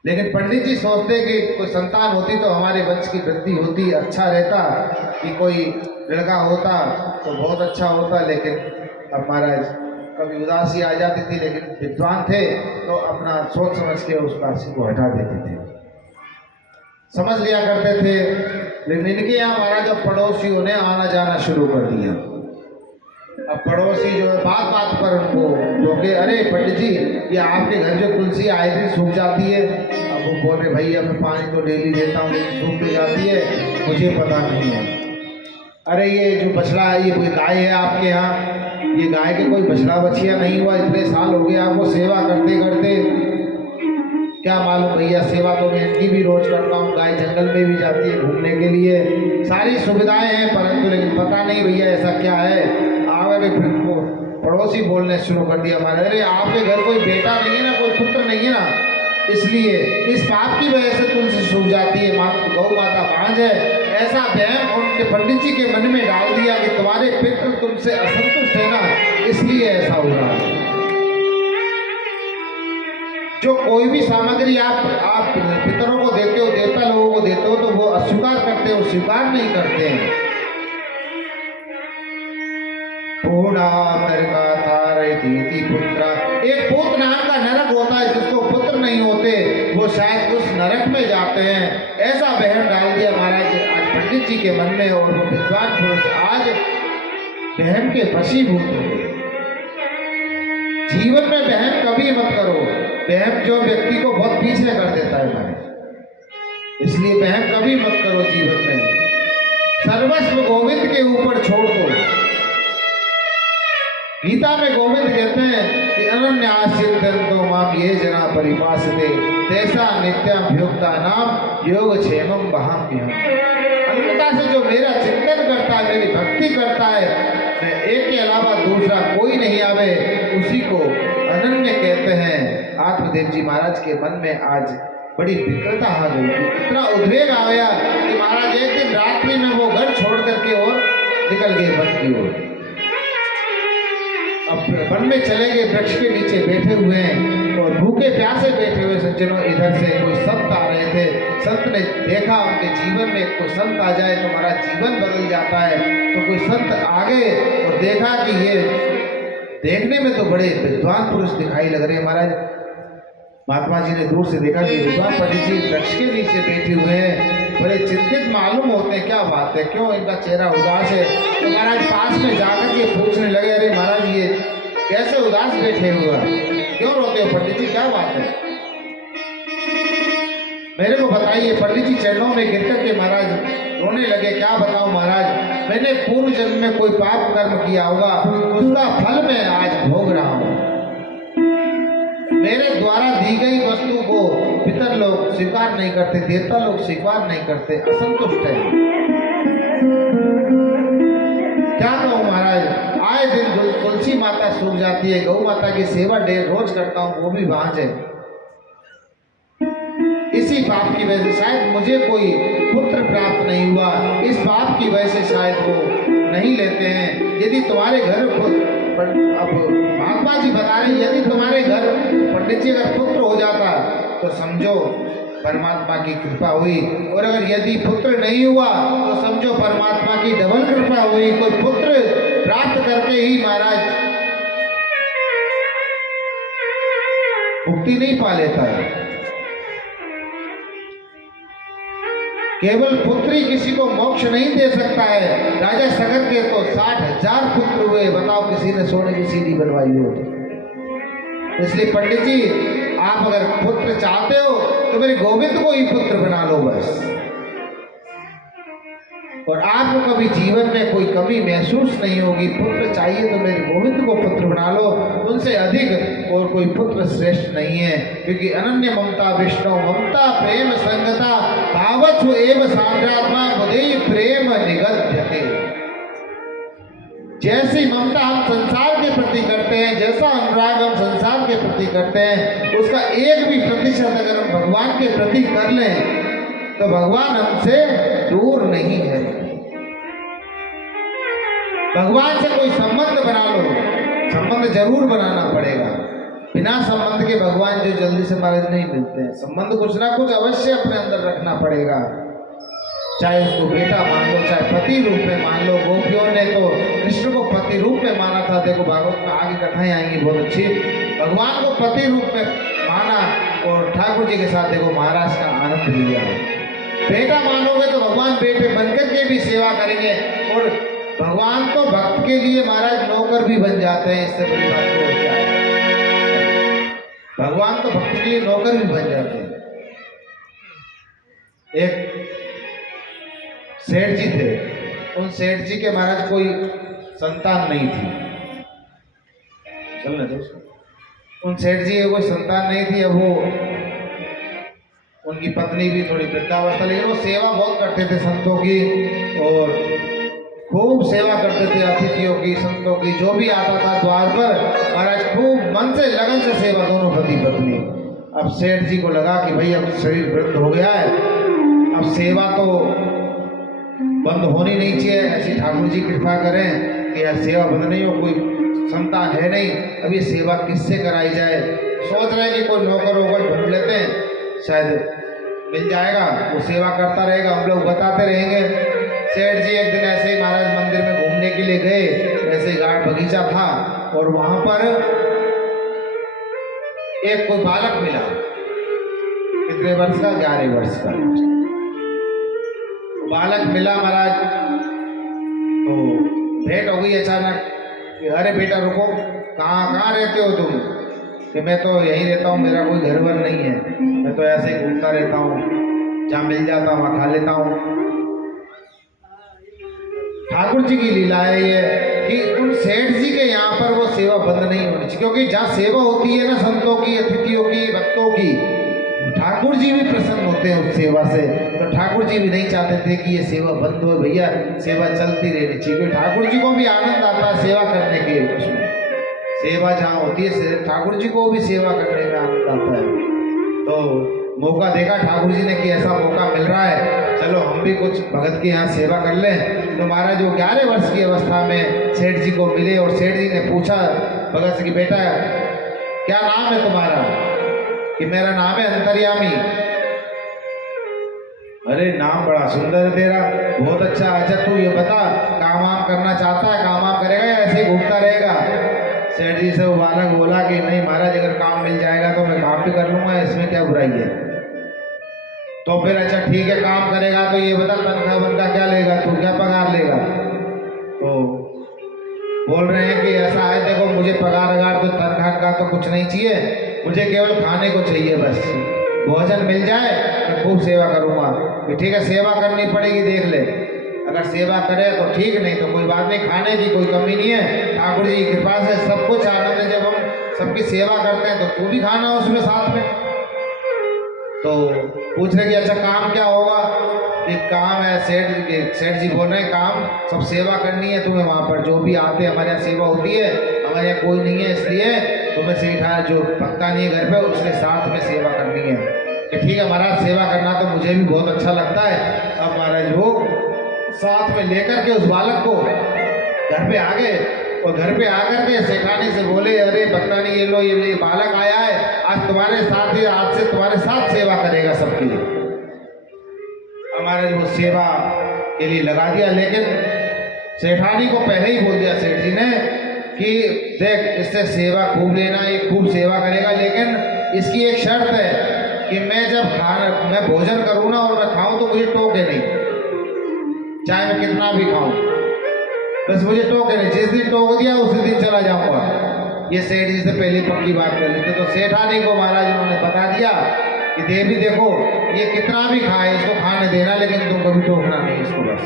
लेकिन पंडित जी सोचते कि कोई संतान होती तो हमारे वंश की वृद्धि होती, अच्छा रहता, कि कोई लड़का होता तो बहुत अच्छा होता। लेकिन अब महाराज कभी उदासी आ जाती थी, लेकिन विद्वान थे तो अपना सोच समझ के उस उदासी को हटा देते थे, समझ लिया करते थे। लेकिन इनके यहाँ महाराज अब पड़ोसियों ने आना जाना शुरू कर दिया। अब पड़ोसी जो है बात बात पर उनको जो कि अरे पंडित जी ये आपके घर जो तुलसी आए दिन सूख जाती है। अब वो बोल रहे भैया मैं पानी तो डेली देता हूँ लेकिन सूख तो जाती है, मुझे पता नहीं है। अरे ये जो बछड़ा है ये कोई गाय है आपके यहाँ, ये गाय के कोई बछड़ा बछिया नहीं हुआ, इतने साल हो गए आपको सेवा करते करते, क्या मालूम भैया। सेवा तो मैं इनकी भी रोज करता हूँ, गाय जंगल में भी जाती है घूमने के लिए, सारी सुविधाएं हैं, परंतु लेकिन पता नहीं भैया ऐसा क्या है। आगे फिर वो पड़ोसी बोलने शुरू कर दिया हमारे, अरे आपके घर कोई बेटा नहीं है ना, कोई पुत्र नहीं है ना, इसलिए इस पाप की वजह से तुलसी सूख जाती है, गौ माता बांझ है। ऐसा वहम उनके पंडित जी के मन में डाल दिया कि तुम्हारे पितृ तुमसे असंतुष्ट है ना, इसलिए ऐसा हो रहा है। जो कोई भी सामग्री आप पितरों को देते हो, देवता लोगों को देते हो, तो वो अस्वीकार करते हो, स्वीकार नहीं करते हैं। पुत्र, एक पुत्र नाम का नरक होता है, जिसको पुत्र नहीं होते वो शायद उस नरक में जाते हैं। ऐसा वहम डाल दिया महाराज आज पंडित जी के मन में, और वो विद्वान पुरुष आज वहम के वशीभूत हो गए। जीवन में वहम कभी मत करो, वहम जो व्यक्ति को बहुत पीछे कर देता है महाराज, इसलिए वहम कभी मत करो जीवन में। सर्वस्व गोविंद के ऊपर छोड़ दो, गीता में गोविंद कहते हैं कि अनन्यासिद्धन्तो माम ये जना परिपासते तेषा नित्याभ्युक्ता नाम योग क्षेमम वहाम्यहम्। अन्यथा से जो मेरा चिंतन करता है, मेरी भक्ति करता है, मैं एक के अलावा दूसरा कोई नहीं आवे, उसी को अनन्य कहते हैं। आत्मदेव जी महाराज के मन में आज बड़ी विकृता आ गई थी, इतना उद्वेग आ गया कि महाराज एक दिन रात्रि में वो घर छोड़ करके और निकल गए वन की ओर। अब वन में चले गए, वृक्ष के नीचे बैठे हुए हैं और भूखे प्यासे बैठे हुए सज्जनों। इधर से कोई संत आ रहे थे, संत ने देखा उनके जीवन में कोई संत आ जाए तो हमारा जीवन बदल जाता है। तो कोई संत आ गए और देखा कि ये देखने में तो बड़े विद्वान पुरुष दिखाई लग रहे हैं महाराज। महात्मा जी ने दूर से देखा कि विद्वान पंडित जी वृक्ष के नीचे बैठे हुए हैं, बड़े चिंतित मालूम होते हैं, क्या बात है, क्यों इनका चेहरा उदास है। तो महाराज पास में जाकर के पूछने लगे, अरे महाराज ये कैसे उदास बैठे हुआ, क्यों रोते हो पंडित जी, क्या बात है, मेरे को बताइए। पंडित जी चरणों में गिर कर के महाराज रोने लगे। क्या बताऊं महाराज, मैंने पूर्व जन्म में कोई पाप कर्म किया होगा, उसका फल मैं आज भोग रहा हूं। मेरे द्वारा दी गई वस्तु को पितर लोग स्वीकार नहीं करते, देवता लोग स्वीकार नहीं करते, असंतुष्ट है। क्या कहूँ महाराज, आए दिन तुलसी माता सूख जाती है, गौ माता की सेवा रोज करता हूँ, वो भी भांज है। इसी पाप की वजह से शायद मुझे कोई पुत्र प्राप्त नहीं हुआ, इस पाप की वजह से शायद वो नहीं लेते हैं। यदि तुम्हारे घर अब महात्मा जी बता रहे, यदि तुम्हारे घर पंडित जी अगर पुत्र हो जाता तो समझो परमात्मा की कृपा हुई, और अगर यदि पुत्र नहीं हुआ तो समझो परमात्मा की डबल कृपा हुई। कोई पुत्र प्राप्त करके ही महाराज मुक्ति नहीं पा लेता है। केवल पुत्र ही किसी को मोक्ष नहीं दे सकता है। राजा सगर के तो 60,000 पुत्र हुए, बताओ किसी ने सोने की सीढ़ी बनवाई हो। इसलिए पंडित जी आप अगर पुत्र चाहते हो तो मेरे गोविंद को ही पुत्र बना लो बस, और आपको कभी जीवन में कोई कमी महसूस नहीं होगी। पुत्र चाहिए तो मेरे गोविंद को पुत्र बना लो, उनसे अधिक और कोई पुत्र श्रेष्ठ नहीं है। क्योंकि अनन्य ममता विष्णु ममता प्रेम संगता भावत्व एव साम्रात्मा बुद्धि प्रेम निगद्यते। जैसी ममता हम संसार के प्रति करते हैं, जैसा अनुराग हम संसार के प्रति करते हैं, उसका 1 भी प्रतिशत अगर हम भगवान के प्रति कर लें तो भगवान हमसे दूर नहीं है। भगवान से कोई संबंध बना लो, संबंध जरूर बनाना पड़ेगा। बिना संबंध के भगवान जो जल्दी से महाराज नहीं मिलते हैं। संबंध कुछ ना कुछ अवश्य अपने अंदर रखना पड़ेगा, चाहे उसको बेटा मान लो, चाहे पति रूप में मान लो। गोपियों ने तो कृष्ण को पति रूप में माना था। देखो भागवत में आगे कथाएं आएंगी बहुत अच्छी। भगवान को पति रूप में माना और ठाकुर जी के साथ देखो महाराज का आनंद लिया। बेटा मानोगे तो भगवान बेटे बनकर के भी सेवा करेंगे, और भगवान तो भक्त के लिए महाराज नौकर भी बन जाते हैं। इससे बड़ी बात तो क्या है, भगवान तो भक्त के लिए नौकर भी बन जाते हैं। एक सेठ जी थे, उन सेठ जी के महाराज कोई संतान नहीं थी। चलने दो उसको। उन सेठ जी की कोई संतान नहीं थी। अब वो उनकी पत्नी भी थोड़ी वृद्धावस्था, लेकिन वो सेवा बहुत करते थे संतों की, और खूब सेवा करते थे अतिथियों की, संतों की। जो भी आता था द्वार पर महाराज खूब मन से लगन से सेवा, दोनों पति पत्नी। अब सेठ जी को लगा कि भाई अब शरीर वृद्ध हो गया है, अब सेवा तो बंद होनी नहीं चाहिए। ऐसी ठाकुर जी कृपा करें कि यह सेवा बंद नहीं हो, कोई संतान है नहीं, अब ये सेवा किससे कराई जाए। सोच रहे हैं कि कोई नौकर वोकर ढूंढ लेते हैं, शायद मिल जाएगा, वो सेवा करता रहेगा, हम लोग बताते रहेंगे। सेठ जी एक दिन ऐसे ही महाराज मंदिर में घूमने के लिए गए, ऐसे ही गार्ड बगीचा था, और वहां पर एक कोई बालक मिला। कितने वर्ष का? 11 वर्ष का बालक मिला महाराज। तो भेंट हो गई अचानक कि अरे बेटा रुको, कहाँ रहते हो तुम? कि मैं तो यहीं रहता हूँ, मेरा कोई घर वर नहीं है, मैं तो ऐसे ही घूमता रहता हूँ, जहाँ मिल जाता वहाँ खा लेता हूँ। ठाकुर जी की लीला है ये कि उन सेठ जी के यहाँ पर वो सेवा बंद नहीं होनी चाहिए, क्योंकि जहाँ सेवा होती है ना संतों की, अतिथियों की, भक्तों की, ठाकुर जी भी प्रसन्न होते हैं उस सेवा से। तो ठाकुर जी भी नहीं चाहते थे कि ये सेवा बंद हो, भैया सेवा चलती रहनी चाहिए, क्योंकि ठाकुर जी को भी आनंद आता है सेवा करने के उसमें। सेवा जहाँ होती है ठाकुर जी को भी सेवा करने में आनंद आता है। तो मौका देखा ठाकुर जी ने कि ऐसा मौका मिल रहा है, चलो हम भी कुछ भगत के यहाँ सेवा कर लें। तो महाराज जो 11 वर्ष की अवस्था में सेठ जी को मिले और सेठ जी ने पूछा भगत से कि बेटा क्या नाम है तुम्हारा? कि मेरा नाम है अंतर्यामी। अरे नाम बड़ा सुंदर है तेरा, बहुत अच्छा। अच्छा तू ये बता काम वाम करना चाहता है, काम वाम करेगा या ऐसे ही घूमता रहेगा? सेठ जी से वो बालक बोला कि नहीं महाराज अगर काम मिल जाएगा तो मैं काम भी कर लूंगा, इसमें क्या बुराई है। तो फिर अच्छा ठीक है काम करेगा तो ये बता तनख्वाह बनका क्या लेगा तू, क्या पगार लेगा? तो बोल रहे हैं कि ऐसा है देखो मुझे पगार अगार तो तनख्वाह का तो कुछ नहीं चाहिए, मुझे केवल खाने को चाहिए बस, भोजन मिल जाए तो खूब सेवा करूँगा। कि ठीक है सेवा करनी पड़ेगी, देख ले अगर सेवा करे तो ठीक, नहीं तो कोई बात नहीं, खाने की कोई कमी नहीं है, ठाकुर जी की कृपा से सब कुछ आनंद है। जब हम सबकी सेवा करते हैं तो तू भी खाना उसमें साथ में। तो पूछ रहे कि अच्छा काम क्या होगा? कि काम है सेठ जी बोल रहे हैं काम सब सेवा करनी है तुम्हें, वहाँ पर जो भी आते हैं हमारे यहाँ सेवा होती है, हमारे यहाँ कोई नहीं है इसलिए तुम्हें सेठा जो पक्का नहीं है घर पे उसके साथ में सेवा करनी है। कि ठीक है महाराज सेवा करना तो मुझे भी बहुत अच्छा लगता है। अब महाराज वो साथ में लेकर के उस बालक को घर पे आ गए और घर पे आकर के सेठानी से बोले अरे पता नहीं ये लो ये बालक आया है, आज तुम्हारे साथ ही आज से तुम्हारे साथ सेवा करेगा सबके लिए। हमारे वो सेवा के लिए लगा दिया, लेकिन सेठानी को पहले ही बोल दिया सेठ जी ने कि देख इससे सेवा खूब लेना, ये खूब सेवा करेगा, लेकिन इसकी एक शर्त है कि मैं भोजन करूँ ना और मैं खाऊं तो मुझे टोके नहीं, चाहे मैं कितना भी खाऊं, बस मुझे टोके नहीं। जिस दिन टोक दिया उसी दिन चला जाऊंगा। ये सेठ जी से पहले पक्की बात कर लेते। तो सेठानी को महाराज उन्होंने बता दिया कि देवी देखो ये कितना भी खाए इसको खाने देना, लेकिन तुम कभी टोकना नहीं इसको बस,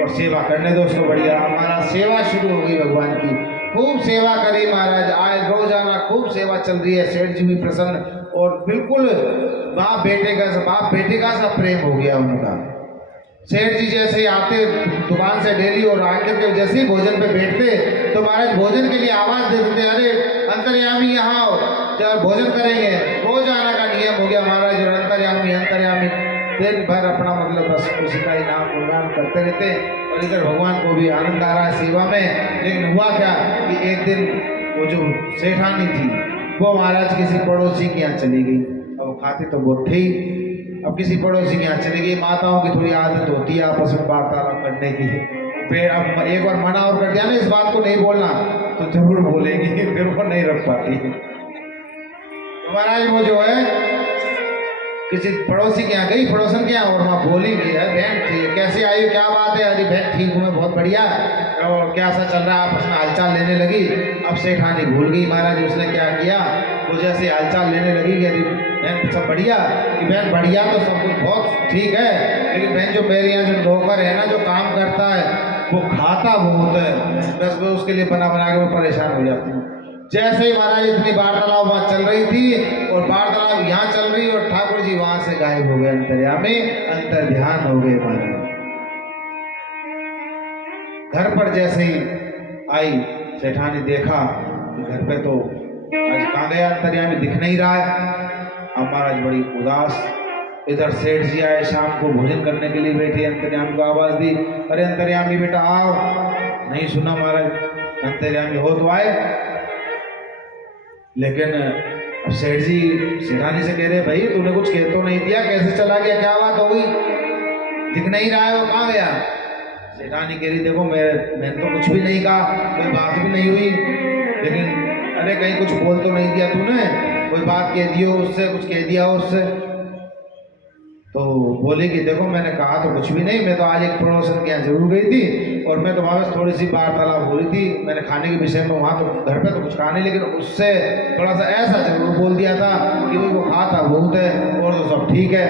और सेवा करने दो उसको बढ़िया। हमारा सेवा शुरू हो गई भगवान की, खूब सेवा करी महाराज, आए रोजाना खूब सेवा चल रही है। सेठ जी भी प्रसन्न और बिल्कुल बाप बेटे का सा प्रेम हो गया उनका। सेठ जी जैसे आते दुकान से डेली और आकर के जैसे ही भोजन पे बैठते तो महाराज भोजन के लिए आवाज दे देते, अरे अंतर्यामी यहाँ आओ जब भोजन करेंगे। रोज आने का नियम हो गया महाराज, और अंतर्यामी दिन भर अपना मतलब बस उसी का ही नाम गुणगान करते रहते, और इधर भगवान को भी आनंद आ रहा है सेवा में। लेकिन हुआ क्या कि एक दिन वो जो सेठानी थी वो महाराज किसी पड़ोसी के यहाँ चली गई। अब वो खाती तो बहुत थी, अब किसी पड़ोसी के यहाँ चली गई। माताओं की थोड़ी आदत होती है आपस में वार्तालाप करने की, फिर अब एक बार मना और कर दिया ना इस बात को नहीं बोलना तो जरूर बोलेंगी, फिर वो नहीं रख पाती। तो महाराज वो जो है किसी पड़ोसी के यहाँ गई, पड़ोसन के यहाँ, और वहाँ बोली गई है बहन ठीक कैसे आई हो, क्या बात है? अरे बहन ठीक हूँ मैं बहुत बढ़िया, और क्या सा चल रहा है? आपस में हालचाल लेने लगी। अब सेठानी भूल गई महाराज उसने क्या किया, वो जैसे हालचाल लेने लगी कि अरे बहन सब बढ़िया, कि बहन बढ़िया तो सब कुछ बहुत ठीक है, लेकिन बहन जो मेरे यहाँ जो नौकर है ना जो काम करता है वो खाता बहुत है, बस मैं उसके लिए बना बना के मैं परेशान हो जाती हूँ। जैसे ही महाराज इतनी वार्तालाप वहाँ चल रही थी और वार्तालाप यहाँ चल रही और ठाकुर जी वहां से गायब हो गए, अंतर्यामी अंतर ध्यान हो गए महाराज। घर पर जैसे ही आई सेठानी देखा घर पे तो आज कहाँ गया अंतर्यामी, दिख नहीं रहा है। अब महाराज बड़ी उदास। इधर सेठ जी आए शाम को भोजन करने के लिए बैठे, अंतर्यामी को आवाज दी, अरे अंतर्यामी बेटा आओ। नहीं सुना महाराज, अंतर्यामी हो तो आए, लेकिन अब सेठ जी सेठानी से कह रहे भाई तूने कुछ कह तो नहीं दिया, कैसे चला गया, क्या बात हो गई, दिख नहीं रहा है, वो कहाँ गया? सेठानी कह रही देखो मैंने तो कुछ भी नहीं कहा, कोई बात भी नहीं हुई, लेकिन अरे कहीं कुछ बोल तो नहीं दिया तूने, कोई बात कह दियो उससे, कुछ कह दिया उससे? तो बोले कि देखो मैंने कहा तो कुछ भी नहीं, मैं तो आज एक पड़ोसन के यहाँ जरूर गई थी और मैं तो वहाँ बस थोड़ी सी वार्तालाप हो रही थी, मैंने खाने के विषय में वहाँ तो घर पे तो कुछ कहा नहीं, लेकिन उससे थोड़ा सा ऐसा जरूर बोल दिया था कि भाई वो खाता बहुत है और तो सब ठीक है।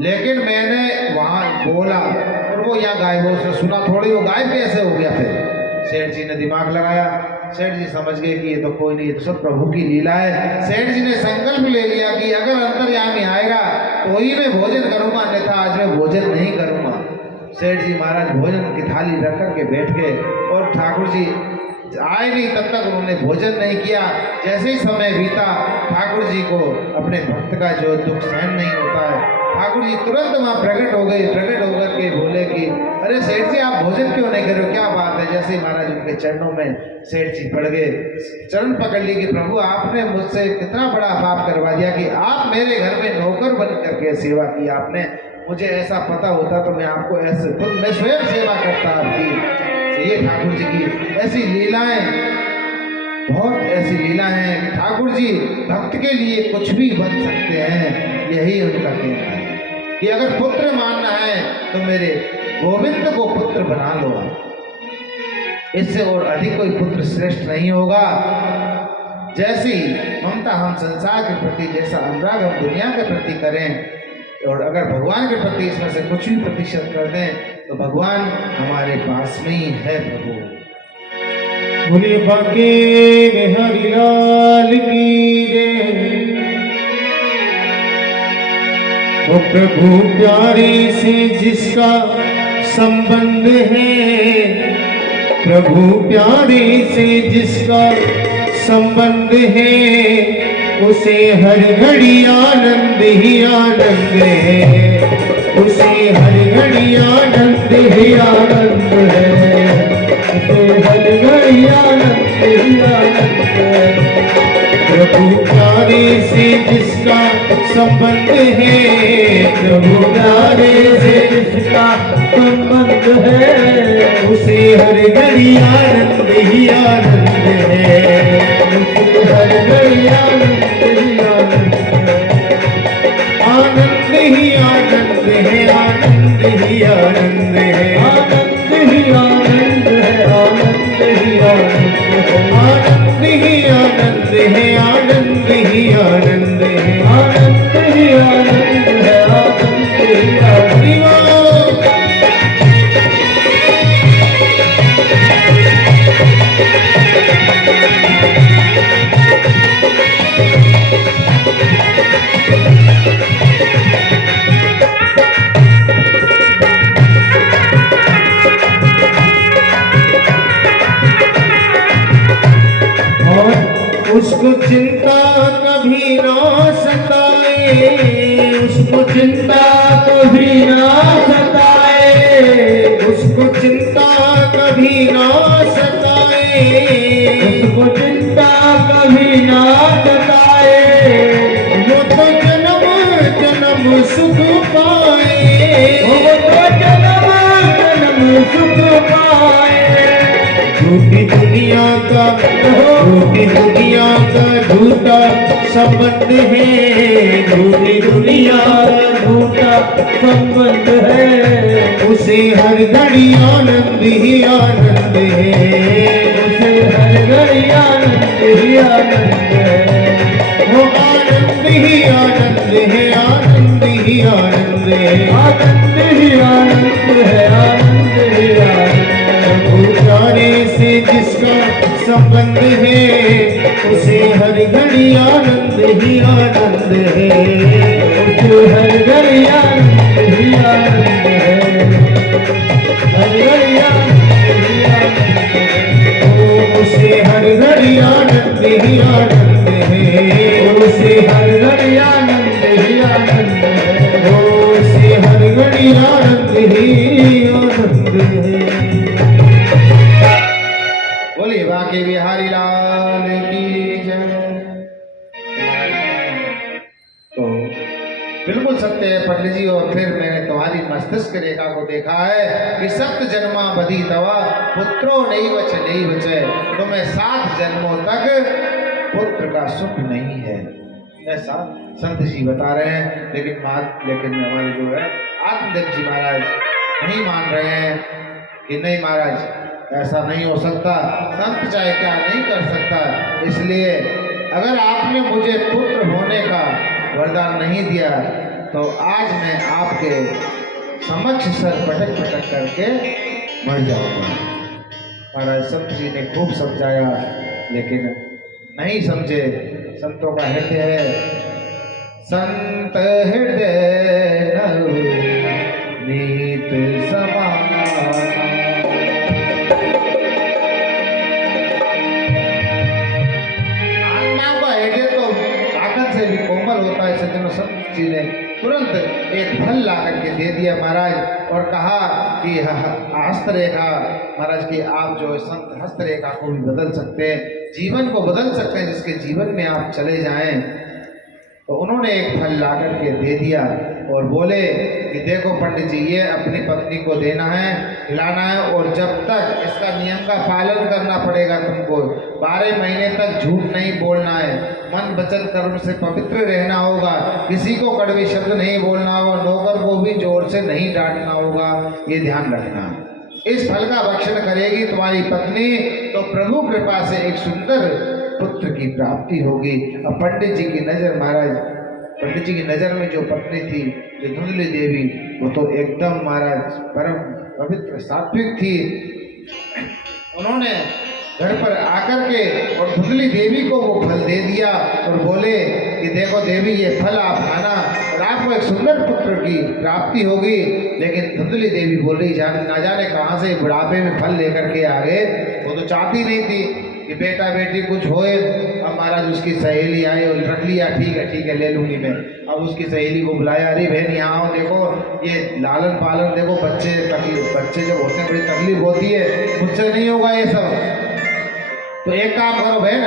लेकिन मैंने वहाँ बोला और और वो यहाँ गायब हो, उसने सुना थोड़ी वो गायब कैसे हो गया फिर। सेठ जी ने दिमाग लगाया, सेठ जी समझ गए कि ये तो कोई नहीं, ये तो सब प्रभु की लीला है। सेठ जी ने संकल्प ले लिया कि अगर अंतर्यामी आएगा तो ही मैं भोजन करूंगा, अन्यथा आज मैं भोजन नहीं करूंगा। सेठ जी महाराज भोजन की थाली रख करके बैठ गए और ठाकुर जी आए नहीं तब तक उन्होंने भोजन नहीं किया। जैसे ही समय बीता, ठाकुर जी को अपने भक्त का जो दुख सहन नहीं होता है, ठाकुर जी तुरंत वहाँ प्रकट हो गए। प्रकट होकर के बोले कि अरे सेठ जी आप भोजन क्यों नहीं कर रहे हो, क्या बात है। जैसे ही महाराज उनके चरणों में सेठ जी पड़ गए, चरण पकड़ लिए कि प्रभु आपने मुझसे कितना बड़ा पाप करवा दिया कि आप मेरे घर में नौकर बन करके सेवा की आपने। मुझे ऐसा पता होता तो मैं आपको ऐसे खुद मैं स्वयं सेवा करता आपकी। ये ठाकुर जी की ऐसी लीलाएं, बहुत ऐसी लीला है कि ठाकुर जी भक्त के लिए कुछ भी बन सकते हैं। यही उनका कहना है कि अगर पुत्र मानना है तो मेरे गोविंद को पुत्र बना लो। इससे और अधिक कोई पुत्र श्रेष्ठ नहीं होगा। जैसी ममता हम संसार के प्रति, जैसा अनुराग हम दुनिया के प्रति करें, और अगर भगवान के प्रति इसमें से कुछ भी प्रतिशत कर दें तो भगवान हमारे पास में ही है। प्रभु बोले बाके बिहारी लाल की जय। ओ प्रभु प्यारे से जिसका संबंध है, प्रभु प्यारे से जिसका संबंध है, उसे हर घड़ी आनंद ही आनंद है, उसे हर घड़ी आनंद ही आनंद है, उसे हर घड़ी आनंद ही आनंद है। प्रभु प्यारे से जिसका संबंध है, प्रभु प्यारे से जिसका संबंध है, उसे हर घड़ी आनंद ही आनंद है, उसे हर घड़ी आनंद ही आनंद है। आनंद ही आनंद है, आनंद ही आनंद है, आनंद ही आनंद है, आनंद ही आनंद है, आनंद ही आनंद है, आनंद ही आनंद है, आनंद ही आनंद है, आनंद ही आनंद है। उसको चिंता कभी ना सताए, उसको चिंता कभी ना सताए, उसको चिंता कभी ना सताए, उसको चिंता कभी ना सताए। वो तो जन्म जन्म सुख पाए, वो तो जन्म जन्म सुख पाए। झूठी दुनिया का, झूठी दुनिया का झूठा संबंध है, झूठी दुनिया का झूठा संबंध है, उसे हर घड़ी आनंद ही आनंद है, उसे हर घड़ी आनंद ही आनंद है। वो आनंद ही आनंद है, आनंद ही आनंद है, आनंद ही आनंद है, आनंद ही आनंद है। प्यारे से जिसका संबंध है, उसे हर घड़ी आनंद ही आनंद है, उसे हर घड़ी आनंद ही आनंद है, हर घड़ी आनंद ही आनंद है। ओ उसे हर घड़ी आनंद ही आनंद है, उसे हर घड़ी आनंद ही आनंद है, उसे हर घड़ी आनंद ही आनंद है। बोलिए बाके बिहारी लाल की जय। तो बिल्कुल सत्य है पंडित जी। और फिर मैंने तुम्हारी मस्तिष्क रेखा को देखा है कि सप्त जन्मा बधी तवा पुत्रो नहीं बचे नहीं बचे, तुम्हें 7 जन्मों तक पुत्र का सुख नहीं है, ऐसा संत जी बता रहे हैं। लेकिन हमारे जो है आत्मदेव जी महाराज नहीं मान रहे हैं कि नहीं महाराज ऐसा नहीं हो सकता, संत चाहे क्या नहीं कर सकता। इसलिए अगर आपने मुझे पुत्र होने का वरदान नहीं दिया तो आज मैं आपके समक्ष सर पटक पटक करके मर जाऊंगा। महाराज संत जी ने खूब समझाया, लेकिन नहीं समझे। संतों का हृदय है, संत हृदय नीत समाना। आत्मा का हृदय तो ताकत से भी कोमल होता है। सज्जनों, संत जी ने तुरंत एक फल ला करके दे दिया महाराज, और कहा कि हस्तरेखा, महाराज की आप जो संत हस्तरेखा को भी बदल सकते हैं, जीवन को बदल सकते हैं, जिसके जीवन में आप चले जाएं। तो उन्होंने एक फल ला करके दे दिया और बोले कि देखो पंडित जी, ये अपनी पत्नी को देना है, खिलाना है, और जब तक इसका नियम का पालन करना पड़ेगा तुमको। 12 महीने तक झूठ नहीं बोलना है, मन वचन कर्म से पवित्र रहना होगा, किसी को कड़वे शब्द नहीं बोलना होगा, नौकर को भी जोर से नहीं डांटना होगा, ये ध्यान रखना। इस फल का भक्षण करेगी तुम्हारी पत्नी तो प्रभु कृपा से एक सुंदर पुत्र की प्राप्ति होगी। अब पंडित जी की नजर, महाराज पंडित जी की नजर में जो पत्नी थी, जो धुंधली देवी, वो तो एकदम महाराज परम पवित्र सात्विक थी। उन्होंने घर पर आकर के और धुंधली देवी को वो फल दे दिया और बोले कि देखो देवी, ये फल आप खाना और आपको एक सुंदर पुत्र की प्राप्ति होगी। लेकिन धुंधली देवी बोल रही, ना जाने कहाँ से बुढ़ापे में फल लेकर के आ गए। वो तो चाहती नहीं थी कि बेटा बेटी कुछ होए। अब महाराज उसकी सहेली आई और रख लिया, ठीक है ले लूंगी मैं। अब उसकी सहेली को बुलाया, अरे बहन यहाँ आओ, देखो ये लालन पालन, देखो बच्चे जो होते हैं बड़ी तकलीफ होती है, मुझसे नहीं होगा ये सब। तो एक काम करो बहन,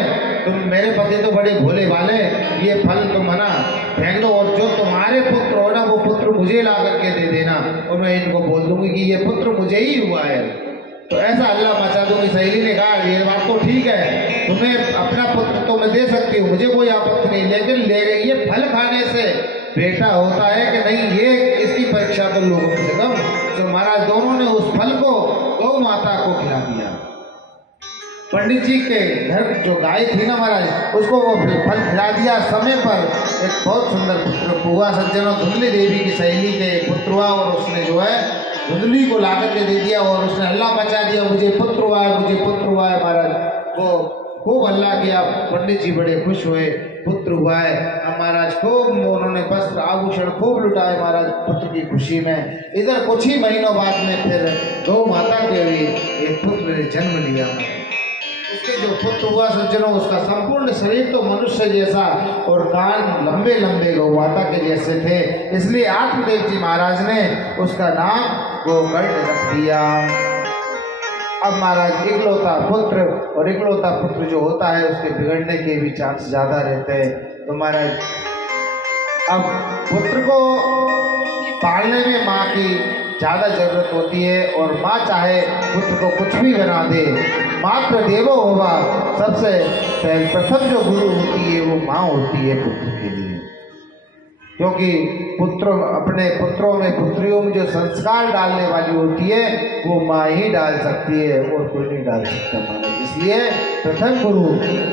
तुम मेरे पति तो बड़े भोले वाले, ये फल तुम है ना फेंक दो, और जो तुम्हारे पुत्र हो ना वो पुत्र मुझे ला करके दे देना, और मैं इनको बोल दूंगी कि ये पुत्र मुझे ही हुआ है। तो ऐसा अल्लाह मचा दूंगी। सहेली ने कहा, ये बात तो ठीक है, तुम्हें अपना पुत्र तो मैं दे सकती हूँ, मुझे कोई आपत्ति नहीं, लेकिन ले गई ये फल खाने से बेटा होता है कि नहीं, ये इसकी परीक्षा तो लो कम से कम। तो महाराज दोनों ने उस फल को गौ माता को खिला दिया। पंडित जी के घर जो गाय थी ना महाराज, उसको वो फल खिला दिया समय पर। एक बहुत सुंदर पुत्र हुआ। सज्जनों, धुंधली देवी की सहेली के पुत्र हुआ, और उसने जो है धुंधली को ला करके दे दिया, और उसने हल्ला मचा दिया, मुझे पुत्र हुआ है, मुझे पुत्र हुआ है। महाराज वो खूब हल्ला किया, पंडित जी बड़े खुश हुए, पुत्र हुआ है। अब महाराज खूब उन्होंने वस्त्र आभूषण खूब लुटाए महाराज पुत्र की खुशी में। इधर कुछ ही महीनों बाद में फिर गौ माता के भी एक पुत्र ने जन्म लिया। उसके जो पुत्र हुआ सज्जनों, उसका संपूर्ण शरीर तो मनुष्य जैसा और कान लंबे लंबे गौ माता के जैसे थे, इसलिए आत्मदेव जी महाराज ने उसका नाम गोकर्ण रख दिया। अब महाराज इकलौता पुत्र, और इकलौता पुत्र जो होता है उसके बिगड़ने के भी चांस ज़्यादा रहते हैं। तो महाराज अब पुत्र को पालने में माँ की ज़्यादा जरूरत होती है, और माँ चाहे पुत्र को कुछ भी बना दे, मात्र देवो होगा। सबसे प्रथम जो गुरु होती है वो माँ होती है पुत्र के लिए, क्योंकि पुत्र अपने पुत्रों में पुत्रियों में जो संस्कार डालने वाली होती है वो माँ ही डाल सकती है, और कोई नहीं डाल सकता महाराज। इसलिए प्रथम गुरु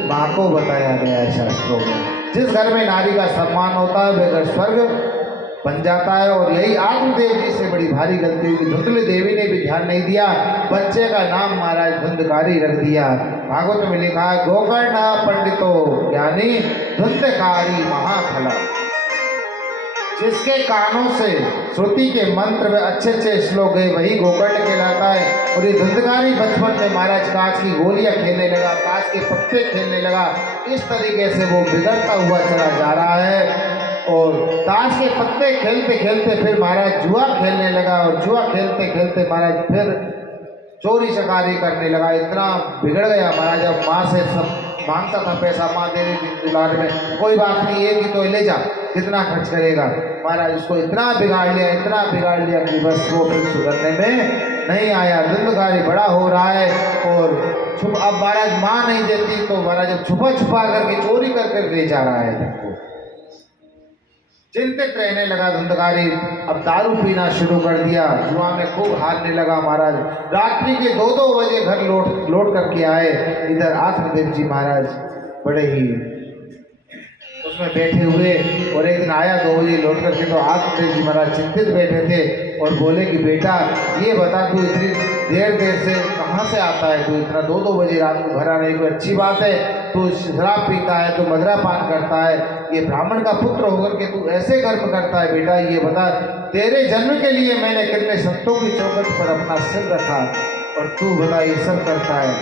माँ को बताया गया है शास्त्रों में। जिस घर में नारी का सम्मान होता है वह घर स्वर्ग बन जाता है, और यही आत्मदेव जी से बड़ी भारी गलती हुई। धुंधली देवी ने भी ध्यान नहीं दिया, बच्चे का नाम महाराज धुंधकारी रख दिया। भागवत में लिखा है, गोकर्ण पंडितो ज्ञानी धुंधकारी महाफला। जिसके कानों से श्रुति के मंत्र में अच्छे अच्छे श्लोक गए वही गोकर्ण कहलाता है। और ये धुंधकारी बचपन में महाराज कांच की गोलियां खेलने लगा, कांच के पत्ते खेलने लगा। इस तरीके से वो बिगड़ता हुआ चला जा रहा है, और ताश के पत्ते खेलते खेलते फिर महाराज जुआ खेलने लगा, और जुआ खेलते खेलते महाराज फिर चोरी चकारी करने लगा। इतना बिगड़ गया महाराज। अब माँ से सब मांगता था पैसा, माँ दे रही थी दुलार में, कोई बात नहीं एक ही तो ले जा, कितना खर्च करेगा। महाराज उसको इतना बिगाड़ लिया कि बस वो फिर सुधरने में नहीं आया। धुंधकारी बड़ा हो रहा है, और अब महाराज माँ नहीं देती तो महाराज जब छुपा करके चोरी कर ले जा रहा है। चिंतित रहने लगा धुंधकारी। अब दारू पीना शुरू कर दिया, जुआ में खूब हारने लगा महाराज। रात्रि के 2-2 बजे घर लौट करके आए। इधर आत्मदेव जी महाराज बड़े ही उसमें बैठे हुए। और एक दिन आया 2 बजे लौट करके तो आत्मदेव जी महाराज चिंतित बैठे थे और बोले कि बेटा ये बता तू इतनी देर से कहाँ से आता है, तू इतना 2-2 बजे रात को घर आने की अच्छी बात है, तू शराब पीता है, तू मदिरा पान करता है, ये ब्राह्मण का पुत्र होकर के तू ऐसे कर्म करता है। बेटा ये बता तेरे जन्म के लिए मैंने कितने संतों की चौखट पर अपना सिर रखा और तू बता ये सब करता है।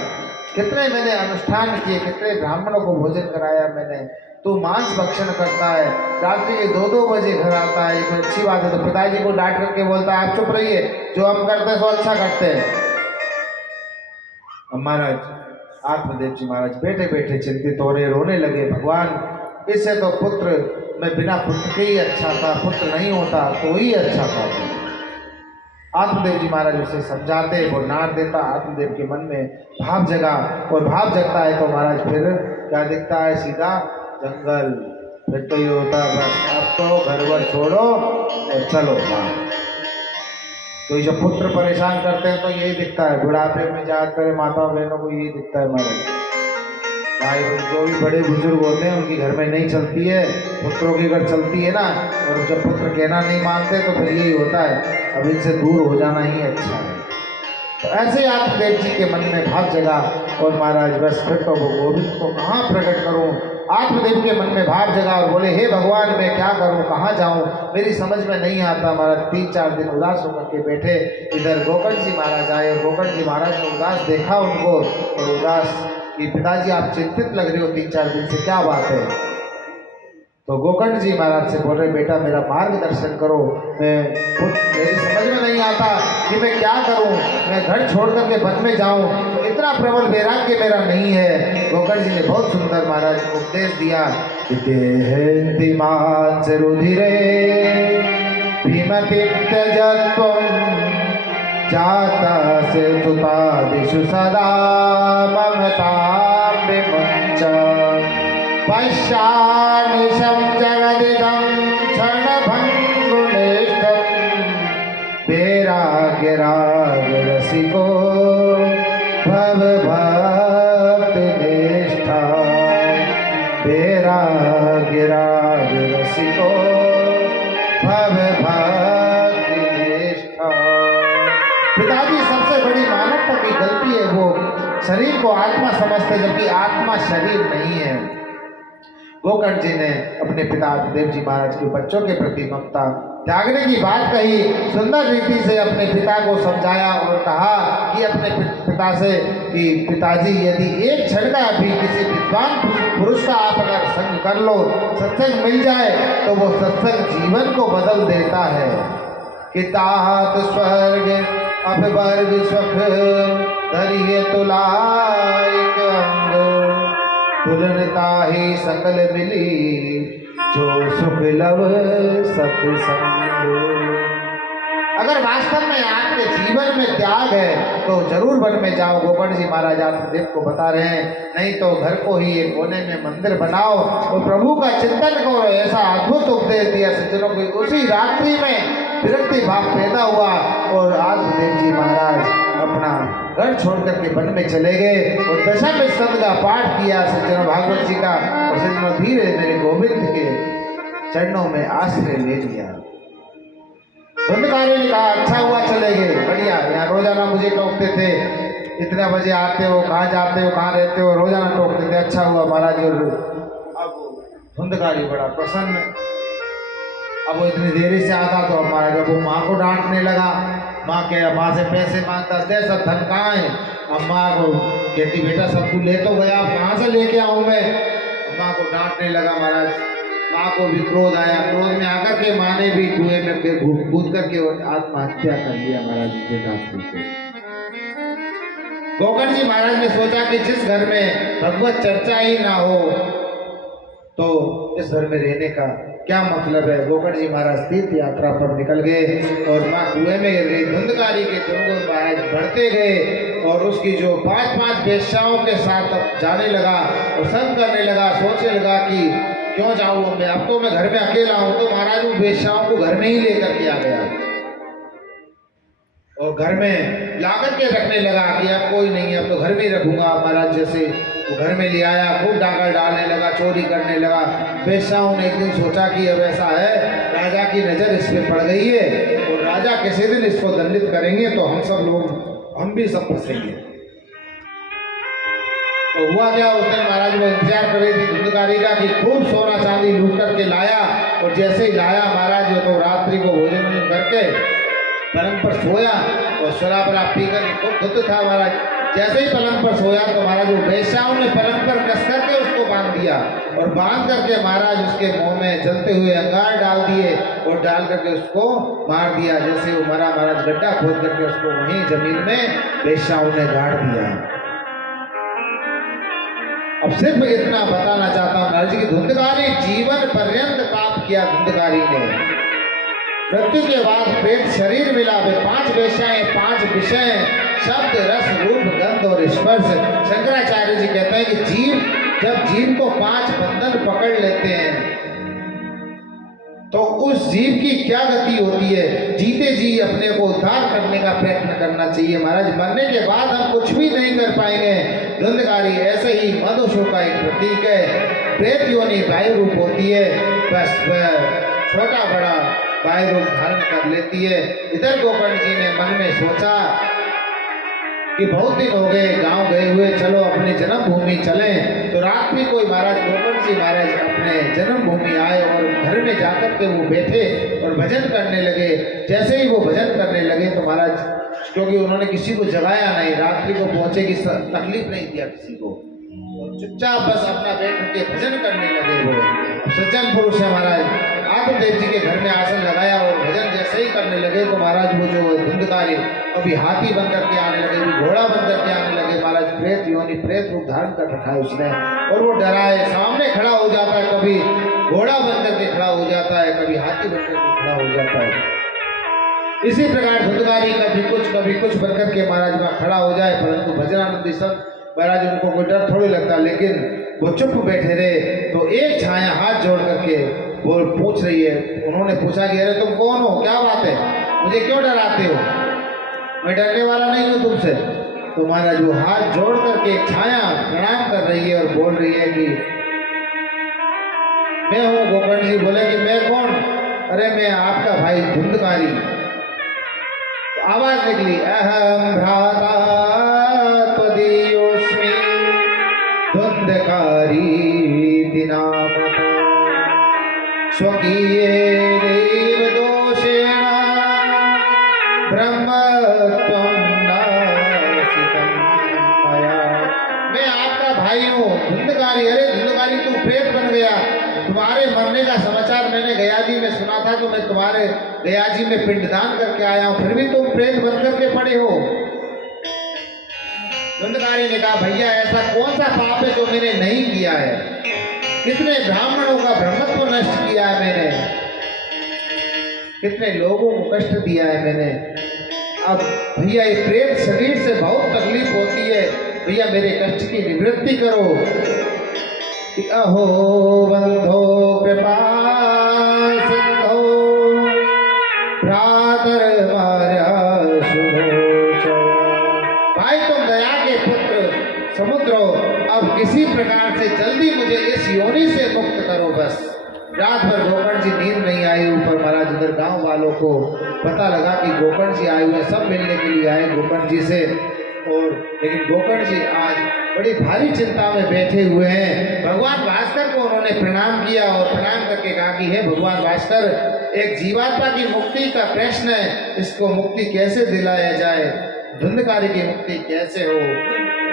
कितने मैंने अनुष्ठान किए, कितने ब्राह्मणों को भोजन कराया मैंने, तू मांस भक्षण करता है, रात्रि के 2-2 बजे घर आता है, ये कोई अच्छी बात है। तो पिताजी को डांट करके बोलता है आप चुप रहिए, जो हम करते हैं सो अच्छा करते हैं। अब महाराज आत्मदेव जी महाराज बैठे बैठे चिंतित हो रहे, रोने लगे, भगवान इससे तो पुत्र मैं बिना पुत्र के ही अच्छा था, पुत्र नहीं होता तो ही अच्छा था। आत्मदेव जी महाराज उसे समझाते, वो नार देता, आत्मदेव के मन में भाव जगा और भाव जगता है तो महाराज फिर क्या दिखता है, सीधा जंगल। फिर तो ये होता है बस अब तो घर वर छोड़ो और चलो बाहर। तो जब पुत्र परेशान करते हैं तो यही दिखता है, बुढ़ापे में ज्यादातर माता बहनों को यही दिखता है महाराज। भाई जो भी बड़े बुजुर्ग होते हैं उनकी घर में नहीं चलती है, पुत्रों की घर चलती है ना। और जब पुत्र कहना नहीं मानते तो फिर यही होता है, अब इनसे दूर हो जाना ही अच्छा है। तो ऐसे आत्मदेव जी के मन में भाव जगा और महाराज बस फिर तो वो गोविंद को कहाँ प्रकट करूं। आत्मदेव के मन में भाव जगा और बोले हे भगवान मैं क्या करूं, कहाँ जाऊं, मेरी समझ में नहीं आता। महाराज 3-4 दिन उदास होकर के बैठे। इधर गोकर्ण जी महाराज आए और गोकर्ण जी महाराज ने उदास देखा उनको और उदास कि पिताजी आप चिंतित लग रहे हो 3-4 दिन से, क्या बात है। तो गोकर्ण जी महाराज से बोल रहे बेटा मेरा मार्गदर्शन करो, मेरी समझ में नहीं आता कि मैं क्या करूं, मैं घर छोड़ करके वन में जाऊं तो इतना प्रबल वैराग्य मेरा नहीं है। गोकर्ण जी ने बहुत सुंदर महाराज को उपदेश दिया कि रुधिरे भीमति त्यजत्वम् जाता से सुतादिषु सदा ममता विमुञ्च पश्यानिशं जगदिदं क्षणभङ्गुनिष्ठं वैराग्यरागरसिको भवभक्तिनिष्ठा वैराग्यरागरसिको भवभक्तिनिष्ठा। पिताजी सबसे बड़ी मानवता की गलती है वो शरीर को आत्मा समझते जबकि आत्मा शरीर नहीं है। गोकर्ण जी ने अपने पिता आत्मदेव जी महाराज के बच्चों के प्रति ममता त्यागने की बात कही, सुंदर रीति से अपने पिता को समझाया और कहा कि अपने पिता से कि पिताजी यदि एक क्षण का भी किसी विद्वान पुरुष का आप अगर संग कर लो, सत्संग मिल जाए तो वो सत्संग जीवन को बदल देता है। कि तात स्वर्ग अपवर्ग सुख धरिये तुलाइक अंग तुलनता ही सकल मिली जो सुख लव सत्संग। अगर वास्तव में आपके जीवन में त्याग है तो जरूर वन में जाओ। गोकर्ण जी महाराज आत्मदेव को बता रहे हैं, नहीं तो घर को ही एक कोने में मंदिर बनाओ और प्रभु का चिंतन करो। ऐसा अद्भुत उपदेश दिया सज्जनों को। उसी रात्रि में विरक्ति भाव पैदा हुआ और आत्मदेव जी महाराज अपना घर छोड़ करके वन में चले गए और दशम स्कंद का पाठ किया सज्जनों भागवत जी का। और सज्जनों धीरे मेरे गोविंद के चरणों में आश्रय ले लिया। धुंधकारी ने कहा अच्छा हुआ चले गए, बढ़िया। यहाँ रोजाना मुझे टोकते थे, इतने बजे आते हो, कहाँ जाते हो, कहाँ रहते हो, रोजाना टोकते थे, अच्छा हुआ महाराज। और अब धुंधकारी बड़ा प्रसन्न। अब वो इतनी देरी से आता तो हमारा जब वो माँ को डांटने लगा, माँ से पैसे मांगता थे, सब धन कहाँ है। अम्मा को कहती बेटा सब तू ले तो गया, कहाँ से लेके आऊँ मैं। माँ को डांटने लगा महाराज। माँ को भी क्रोध आया, क्रोध में आकर के माँ ने भी कुएं में कूद करके आत्महत्या कर लिया महाराज जी का। गोकर्ण जी महाराज ने सोचा कि जिस घर में भगवत चर्चा ही ना हो तो इस घर में रहने का क्या मतलब है। गोकर्ण जी महाराज तीर्थ यात्रा पर निकल गए और माँ कुएं में गिर गई। धुंधकारी के दुर्गुण महाराज बढ़ते गए और उसकी जो 5-5 वेश्याओं के साथ जाने लगा और संग करने लगा। सोचने लगा कि क्यों जाऊँ मैं, अब तो मैं घर में अकेला हूँ। तो महाराज वो वेश्याओं को घर में ही लेकर के आ गया और घर में ला करके रखने लगा कि अब कोई नहीं है, अब तो घर में ही रखूंगा महाराज। जैसे वो घर में ले आया, खूब डाका डालने लगा, चोरी करने लगा। वेश्याओं ने एक दिन सोचा कि अब ऐसा है, राजा की नज़र इस पे पड़ गई है और राजा किसी दिन इसको दंडित करेंगे तो हम भी सब फंसेंगे। तो हुआ क्या, उस दिन महाराज वो इंतजार कर रही थी धुंधकारी का कि खूब सोना चांदी लूट करके लाया। और जैसे ही लाया महाराज तो रात्रि को भोजन करके पलंग पर सोया और शराब पी कर खूब धुत था महाराज। जैसे ही पलंग पर सोया तो महाराज वो वेश्याओं ने पलंग पर कस करके उसको बांध दिया और बांध करके महाराज उसके मुंह में जलते हुए अंगार डाल दिए और डाल करके उसको मार दिया। जैसे वो मरा महाराज गड्ढा खोद करके उसको वहीं जमीन में वेश्याओं ने गाड़ दिया। अब सिर्फ इतना बताना चाहता हूं महाराज की धुंधकारी जीवन पर्यंत पाप किया। धुंधकारी ने मृत्यु के बाद प्रेत शरीर मिला। वे 5 वेश्याएं, 5 विषय, शब्द, रस, रूप, गंध और स्पर्श। शंकराचार्य जी कहते हैं कि जब जीव को 5 बंधन पकड़ लेते हैं तो उस जीव की क्या गति होती है। जीते जी अपने को उद्धार करने का प्रयत्न करना चाहिए महाराज। मरने के बाद हम कुछ भी नहीं कर पाएंगे। धुंधकारी ऐसे ही मदोषों का एक प्रतीक है। प्रेत योनि वायु रूप होती है, बस छोटा बड़ा वायु रूप धारण कर लेती है। इधर गोकर्ण जी ने मन में सोचा कि बहुत दिन हो गए गांव गए हुए, चलो अपनी जन्मभूमि चलें। तो रात में कोई महाराज गोकर्ण जी महाराज अपने जन्मभूमि आए और घर में जाकर के वो बैठे और भजन करने लगे। जैसे ही वो भजन करने लगे तो महाराज, क्योंकि उन्होंने किसी को जगाया नहीं, रात्रि को पहुंचे की तकलीफ नहीं दिया किसी को, और चुपचाप बस अपना बैठ के भजन करने लगे। वो सज्जन पुरुष है महाराज। आत्मदेव जी के घर में आसन लगाया और भजन जैसे ही करने लगे तो महाराज वो जो धुंधकारी कभी हाथी बन करके आने लगे, कभी घोड़ा बन करके आने लगे। महाराज प्रेत योनि प्रेत रूप धारण कर रखा है उसने और वो डराए सामने खड़ा हो जाता है, कभी घोड़ा बन करके खड़ा हो जाता है, कभी हाथी बन करके खड़ा हो जाता है। इसी प्रकार धुंधकारी कभी कुछ बन करके महाराज वहाँ खड़ा हो जाए। परंतु भजनानंदी संत महाराज उनको कोई डर थोड़ी लगता, लेकिन वो चुप बैठे रहे। तो एक छाया हाथ जोड़ करके वो पूछ रही है। उन्होंने पूछा कि अरे तुम कौन हो, क्या बात है, मुझे क्यों डराते हो, मैं डरने वाला नहीं हूँ तुमसे। तो महाराज वो हाथ जोड़ करके एक छाया प्रणाम कर रही है और बोल रही है कि मैं हूँ। गोकर्ण जी बोले कि मैं कौन, अरे मैं आपका भाई धुंधकारी। तो आवाज निकली, अहम भ्राता त्वदीयोस्मि धुंधकारी नामतः स्वकीयेनैव दोषेण ब्रह्मत्वं नासितं मया। मैं आपका भाई हूँ धुंधकारी। अरे धुंधकारी तू प्रेत बन गया, तुम्हारे मरने का समाचार मैंने गया जी में सुना था, तो मैं तुम्हारे गया जी में पिंडदान करके आया हूँ, फिर भी तुम प्रेत बन करके पड़े हो। धुंधकारी ने कहा भैया ऐसा कौन सा पाप है जो मैंने नहीं किया है, कितने ब्राह्मणों का ब्रह्मत्व नष्ट किया है मैंने, कितने लोगों को कष्ट दिया है मैंने। अब भैया ये प्रेत शरीर से बहुत तकलीफ होती है, भैया मेरे कष्ट की निवृत्ति करो। अहो बंधो कृपा सिंधो भ्रातर मार्या शुभोचय। भाई तुम दया के पुत्र समुद्रो, अब किसी प्रकार से जल्दी मुझे इस योनि से मुक्त करो बस। रात भर गोकर्ण जी नींद नहीं आई। ऊपर महाराज उधर गांव वालों को पता लगा कि गोकर्ण जी आए हुए, सब मिलने के लिए आए गोकर्ण जी से। और लेकिन गोकर्ण जी आज बड़ी भारी चिंता में बैठे हुए हैं। भगवान भास्कर को उन्होंने प्रणाम किया और प्रणाम करके कहा कि हे भगवान भास्कर, एक जीवात्मा की मुक्ति का प्रश्न है, इसको मुक्ति कैसे दिलाया जाए, धुंधकारी की मुक्ति कैसे हो,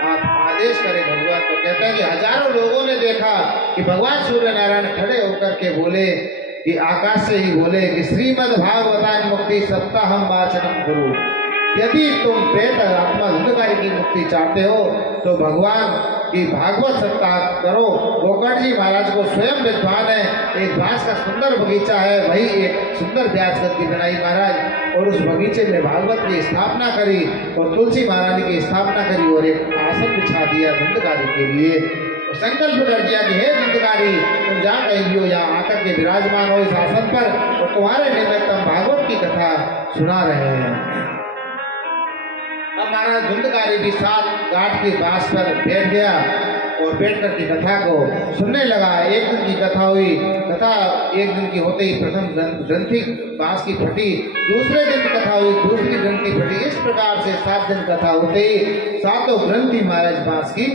आप आदेश करें भगवान। तो कहते हैं कि हजारों लोगों ने देखा कि भगवान सूर्य नारायण खड़े होकर के बोले कि आकाश से ही बोले कि श्रीमद् भागवतान मुक्ति सप्ताहम वाचनम गुरु। यदि तुम प्रेत आत्मा धुंधकारी की मुक्ति चाहते हो तो भगवान की भागवत सप्ताह करो। गोकर्ण जी महाराज को स्वयं विद्वान है, एक बांस का सुंदर बगीचा है, वही एक सुंदर व्यास गद्दी बनाई महाराज और उस बगीचे में भागवत की स्थापना करी और तुलसी महारानी की स्थापना करी और एक आसन बिछा दिया धुंधकारी के लिए। तो संकल्प कर दिया कि हे धुंधकारी, तुम जहाँ कहीं भी हो यहाँ आकर के विराजमान हो इस आसन पर और तुम्हारे निमित्त हम भागवत की कथा सुना रहे हैं। अब महाराज धुंधकारी भी 7 गांठ की बांस पर बैठ गया और बैठकर की कथा को सुनने लगा। एक दिन की कथा हुई। कथा एक दिन की होते ही प्रथम ग्रंथि बांस की फटी, दूसरे दिन कथा हुई, दूसरी ग्रंथि फटी। इस प्रकार से 7 दिन कथा होते ही सातों ग्रंथि महाराज बांस की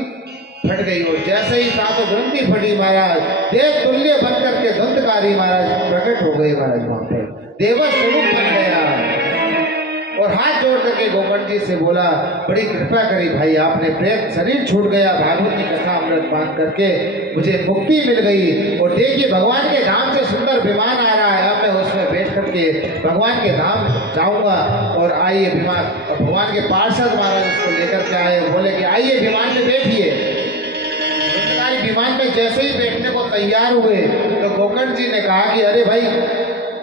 फट गई। और जैसे ही सातों ग्रंथि फटी महाराज देव तुल्य बनकर के दंतकारी महाराज प्रकट हो गए। महाराज वहां पर देव स्वरूप बन गया और हाथ जोड़ करके गोकर्ण जी से बोला, बड़ी कृपा करी भाई आपने, प्रेत शरीर छूट गया, भागवत की कथा अमृत पान करके मुझे मुक्ति मिल गई। और देखिए भगवान के धाम से सुंदर विमान आ रहा है, अब मैं उसमें बैठ करके भगवान के धाम जाऊंगा। और आइए विमान, और भगवान के पार्षद महाराज उसको लेकर के आए, बोले कि आइए विमान में बैठिए। विमान में जैसे ही बैठने को तैयार हुए तो गोकर्ण जी ने कहा कि अरे भाई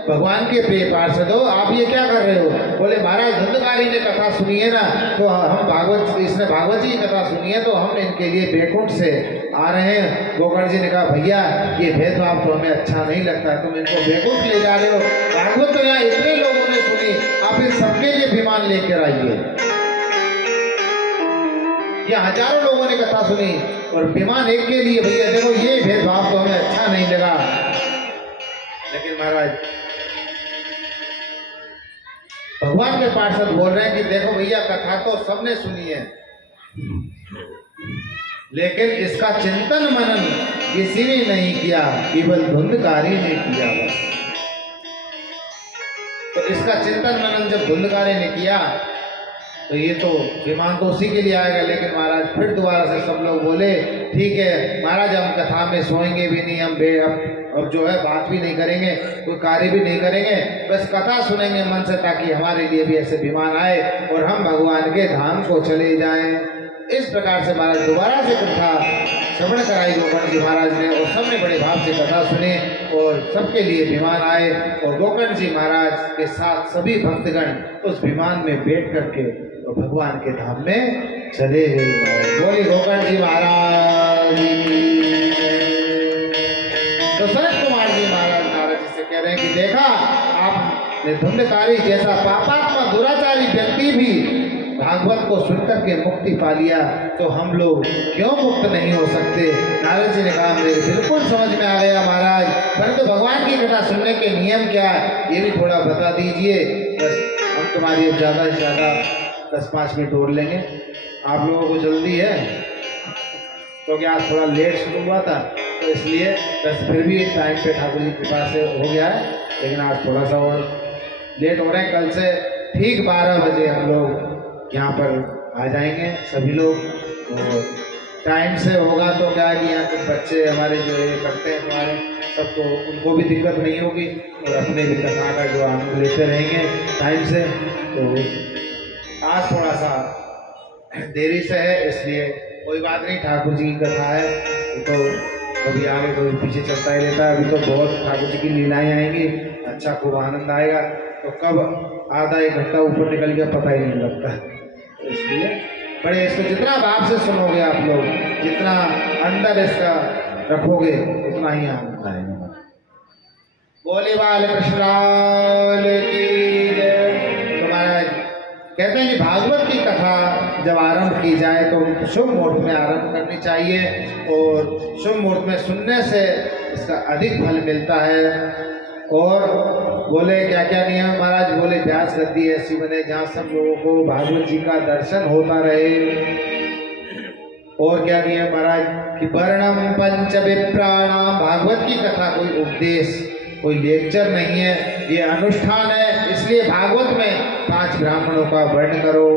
भगवान के पार्षद हो, आप ये क्या कर रहे हो? बोले महाराज धुंधकारी ने कथा सुनी है ना, तो हम इसने भागवत जी की कथा सुनी है, तो हम इनके लिए बैकुंठ से आ रहे हैं। गोकर्ण जी ने कहा भैया ये भेदभाव तो हमें अच्छा नहीं लगता, तुम इनको बैकुंठ ले जा रहे हो, भागवत तो यहाँ इतने लोगों ने सुनी, आप इन सबके लिए विमान लेकर आइए। ये हजारों लोगों ने कथा सुनी और विमान एक के लिए, भैया देखो ये भेदभाव तो हमें अच्छा नहीं लगा। लेकिन महाराज भगवान के पार्षद बोल रहे हैं कि देखो भैया कथा तो सबने सुनी है, लेकिन इसका चिंतन मनन किसी ने नहीं किया, केवल धुंधकारी ने किया बस। तो इसका चिंतन मनन जब धुंधकारी ने किया तो ये तो विमान तो उसी के लिए आएगा। लेकिन महाराज फिर दोबारा से सब लोग बोले ठीक है महाराज, हम कथा में सोएंगे भी नहीं, हम अब जो है बात भी नहीं करेंगे, कोई कार्य भी नहीं करेंगे, बस कथा सुनेंगे मन से, ताकि हमारे लिए भी ऐसे विमान आए और हम भगवान के धाम को चले जाएं। इस प्रकार से महाराज दोबारा से कथा श्रवण कराई गोकर्ण जी महाराज ने, और सबने बड़े भाव से कथा सुनी और सबके लिए विमान आए। और गोकर्ण जी महाराज के साथ सभी भक्तगण उस विमान में बैठ करके और भगवान के धाम में चले गए। बोली गोकर्ण जी महाराज। तो सनत कुमार जी महाराज नारद जी से कह रहे हैं कि देखा आपने धुंधकारी जैसा पापात्मा दुराचारी व्यक्ति भी भागवत को सुनकर के मुक्ति पा लिया, तो हम लोग क्यों मुक्त नहीं हो सकते? नारद जी ने कहा मेरे बिल्कुल समझ में आ गया महाराज, परंतु भगवान की कथा सुनने के नियम क्या है ये भी थोड़ा बता दीजिए। बस हम तुम्हारी अब ज़्यादा से ज़्यादा 10-5 मिनट और लेंगे। आप लोगों को जल्दी है क्योंकि आज थोड़ा लेट शुरू हुआ था, तो इसलिए बस फिर भी टाइम पे ठाकुर जी कृपा से हो गया है, लेकिन आज थोड़ा सा और लेट हो रहे हैं। कल से ठीक 12 बजे हम लोग यहाँ पर आ जाएंगे सभी लोग, और टाइम से होगा तो क्या है कि यहाँ कुछ बच्चे हमारे जो ये करते हैं हमारे सबको, उनको भी दिक्कत नहीं होगी और अपने भी कथा का जो आनंद लेते रहेंगे टाइम से। तो आज थोड़ा सा देरी से है, इसलिए कोई बात नहीं, ठाकुर जी की कथा है तो कभी आगे कोई पीछे चलता ही रहता है। अभी तो बहुत ठाकुर जी की लीलाएँ आएंगी, अच्छा खूब आनंद आएगा, तो कब आधा 1 घंटा ऊपर निकल गया पता ही नहीं लगता। तो इसलिए बड़े इसको जितना भाव से सुनोगे आप लोग, जितना अंदर इसका रखोगे उतना ही आनंद आएगा। बोले बाल कृष्ण की जय। तो महाराज कहते हैं कि भागवत की कथा जब आरंभ की जाए तो शुभ मुहूर्त में आरंभ करनी चाहिए, और शुभ मुहूर्त में सुनने से इसका अधिक फल मिलता है। और बोले क्या क्या नियम महाराज? बोले व्यास गद्दी ऐसी बने जहाँ सब लोगों को भागवत जी का दर्शन होता रहे। और क्या नियम महाराज? कि वर्णम पंच विप्राणाम, भागवत की कथा कोई उपदेश कोई लेक्चर नहीं है, ये अनुष्ठान है। इसलिए भागवत में 5 ब्राह्मणों का वर्ण करो,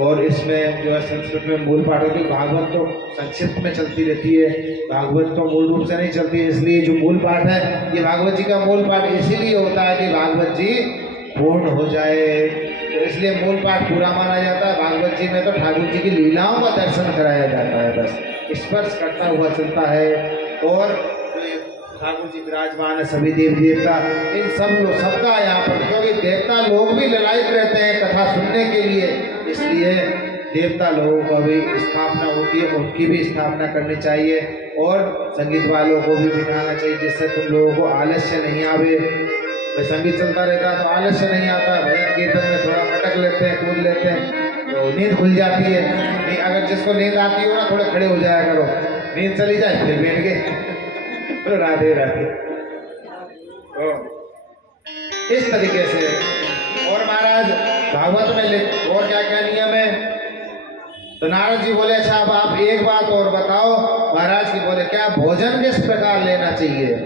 और इसमें जो है संस्कृत में मूल पाठ होती है। भागवत तो संक्षिप्त में चलती रहती है, भागवत तो मूल रूप से नहीं चलती है, इसलिए जो मूल पाठ है ये भागवत जी का मूल पाठ इसीलिए होता है कि भागवत जी पूर्ण हो जाए, तो इसलिए मूल पाठ पूरा माना जाता है। भागवत जी में तो ठाकुर जी की लीलाओं का दर्शन कराया जाता है, बस स्पर्श करता हुआ चलता है। और ठाकुर जी विराजमान है, सभी देव देवता, इन सबका यहाँ पर, क्योंकि देवता लोग भी ललायित रहते हैं कथा सुनने के लिए, इसलिए देवता लोगों का भी स्थापना होती है, उनकी भी स्थापना करनी चाहिए। और संगीत वालों को भी बिठाना चाहिए, जिससे तुम लोगों को आलस्य नहीं आवे। संगीत चलता रहता है तो आलस्य नहीं आता, भजन कीर्तन में थोड़ा पटक लेते हैं, कूद लेते हैं, तो नींद खुल जाती है। नहीं, अगर जिसको नींद आती हो ना थोड़े खड़े हो जाया करो, नींद चली जाए फिर बैठ गए। तो राधे राधे। तो इस तरीके से। और महाराज भागवत में और क्या क्या नियम है? तो नारद जी बोले अच्छा अब आप एक बात और बताओ। महाराज जी बोले क्या भोजन किस प्रकार लेना चाहिए?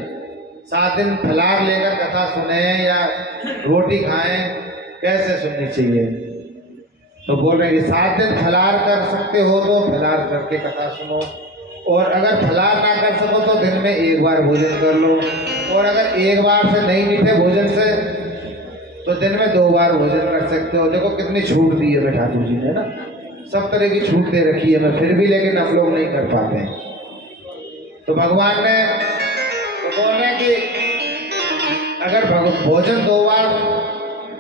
7 दिन फलाहार लेकर कथा सुने या रोटी खाएं, कैसे सुननी चाहिए? तो बोल रहे हैं कि 7 दिन फलाहार कर सकते हो तो फलाहार करके कथा सुनो, और अगर फलाहार ना कर सको तो दिन में 1 बार भोजन कर लो, और अगर 1 बार से नहीं मीठे भोजन से तो दिन में 2 बार भोजन कर सकते हो। देखो कितनी छूट दी है ठाकुर जी ने ना, सब तरह की छूट दे रखी है, मैं फिर भी लेकिन हम लोग नहीं कर पाते हैं। तो भगवान ने तो बोल रहे हैं कि अगर भोजन 2 बार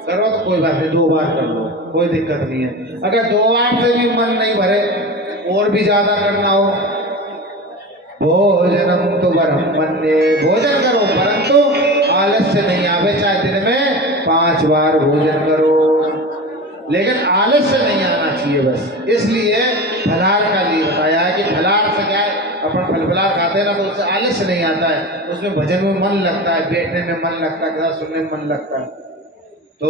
करो तो कोई बात नहीं, 2 बार कर लो, कोई दिक्कत नहीं है। अगर 2 बार से भी मन नहीं भरे और भी ज्यादा करना हो, भोजनम तो वरम मन्ये, भोजन करो परंतु आलस्य नहीं आवे, चाहे दिन में 5 बार भोजन करो, लेकिन आलस्य नहीं आना चाहिए बस। इसलिए फलाहार का लिए बताया है कि फलाहार से क्या है, अपन फलाहार खाते हैं ना तो उससे आलस्य नहीं आता है, उसमें भजन में मन लगता है, बैठने में मन लगता है, कथा सुनने में मन लगता है, तो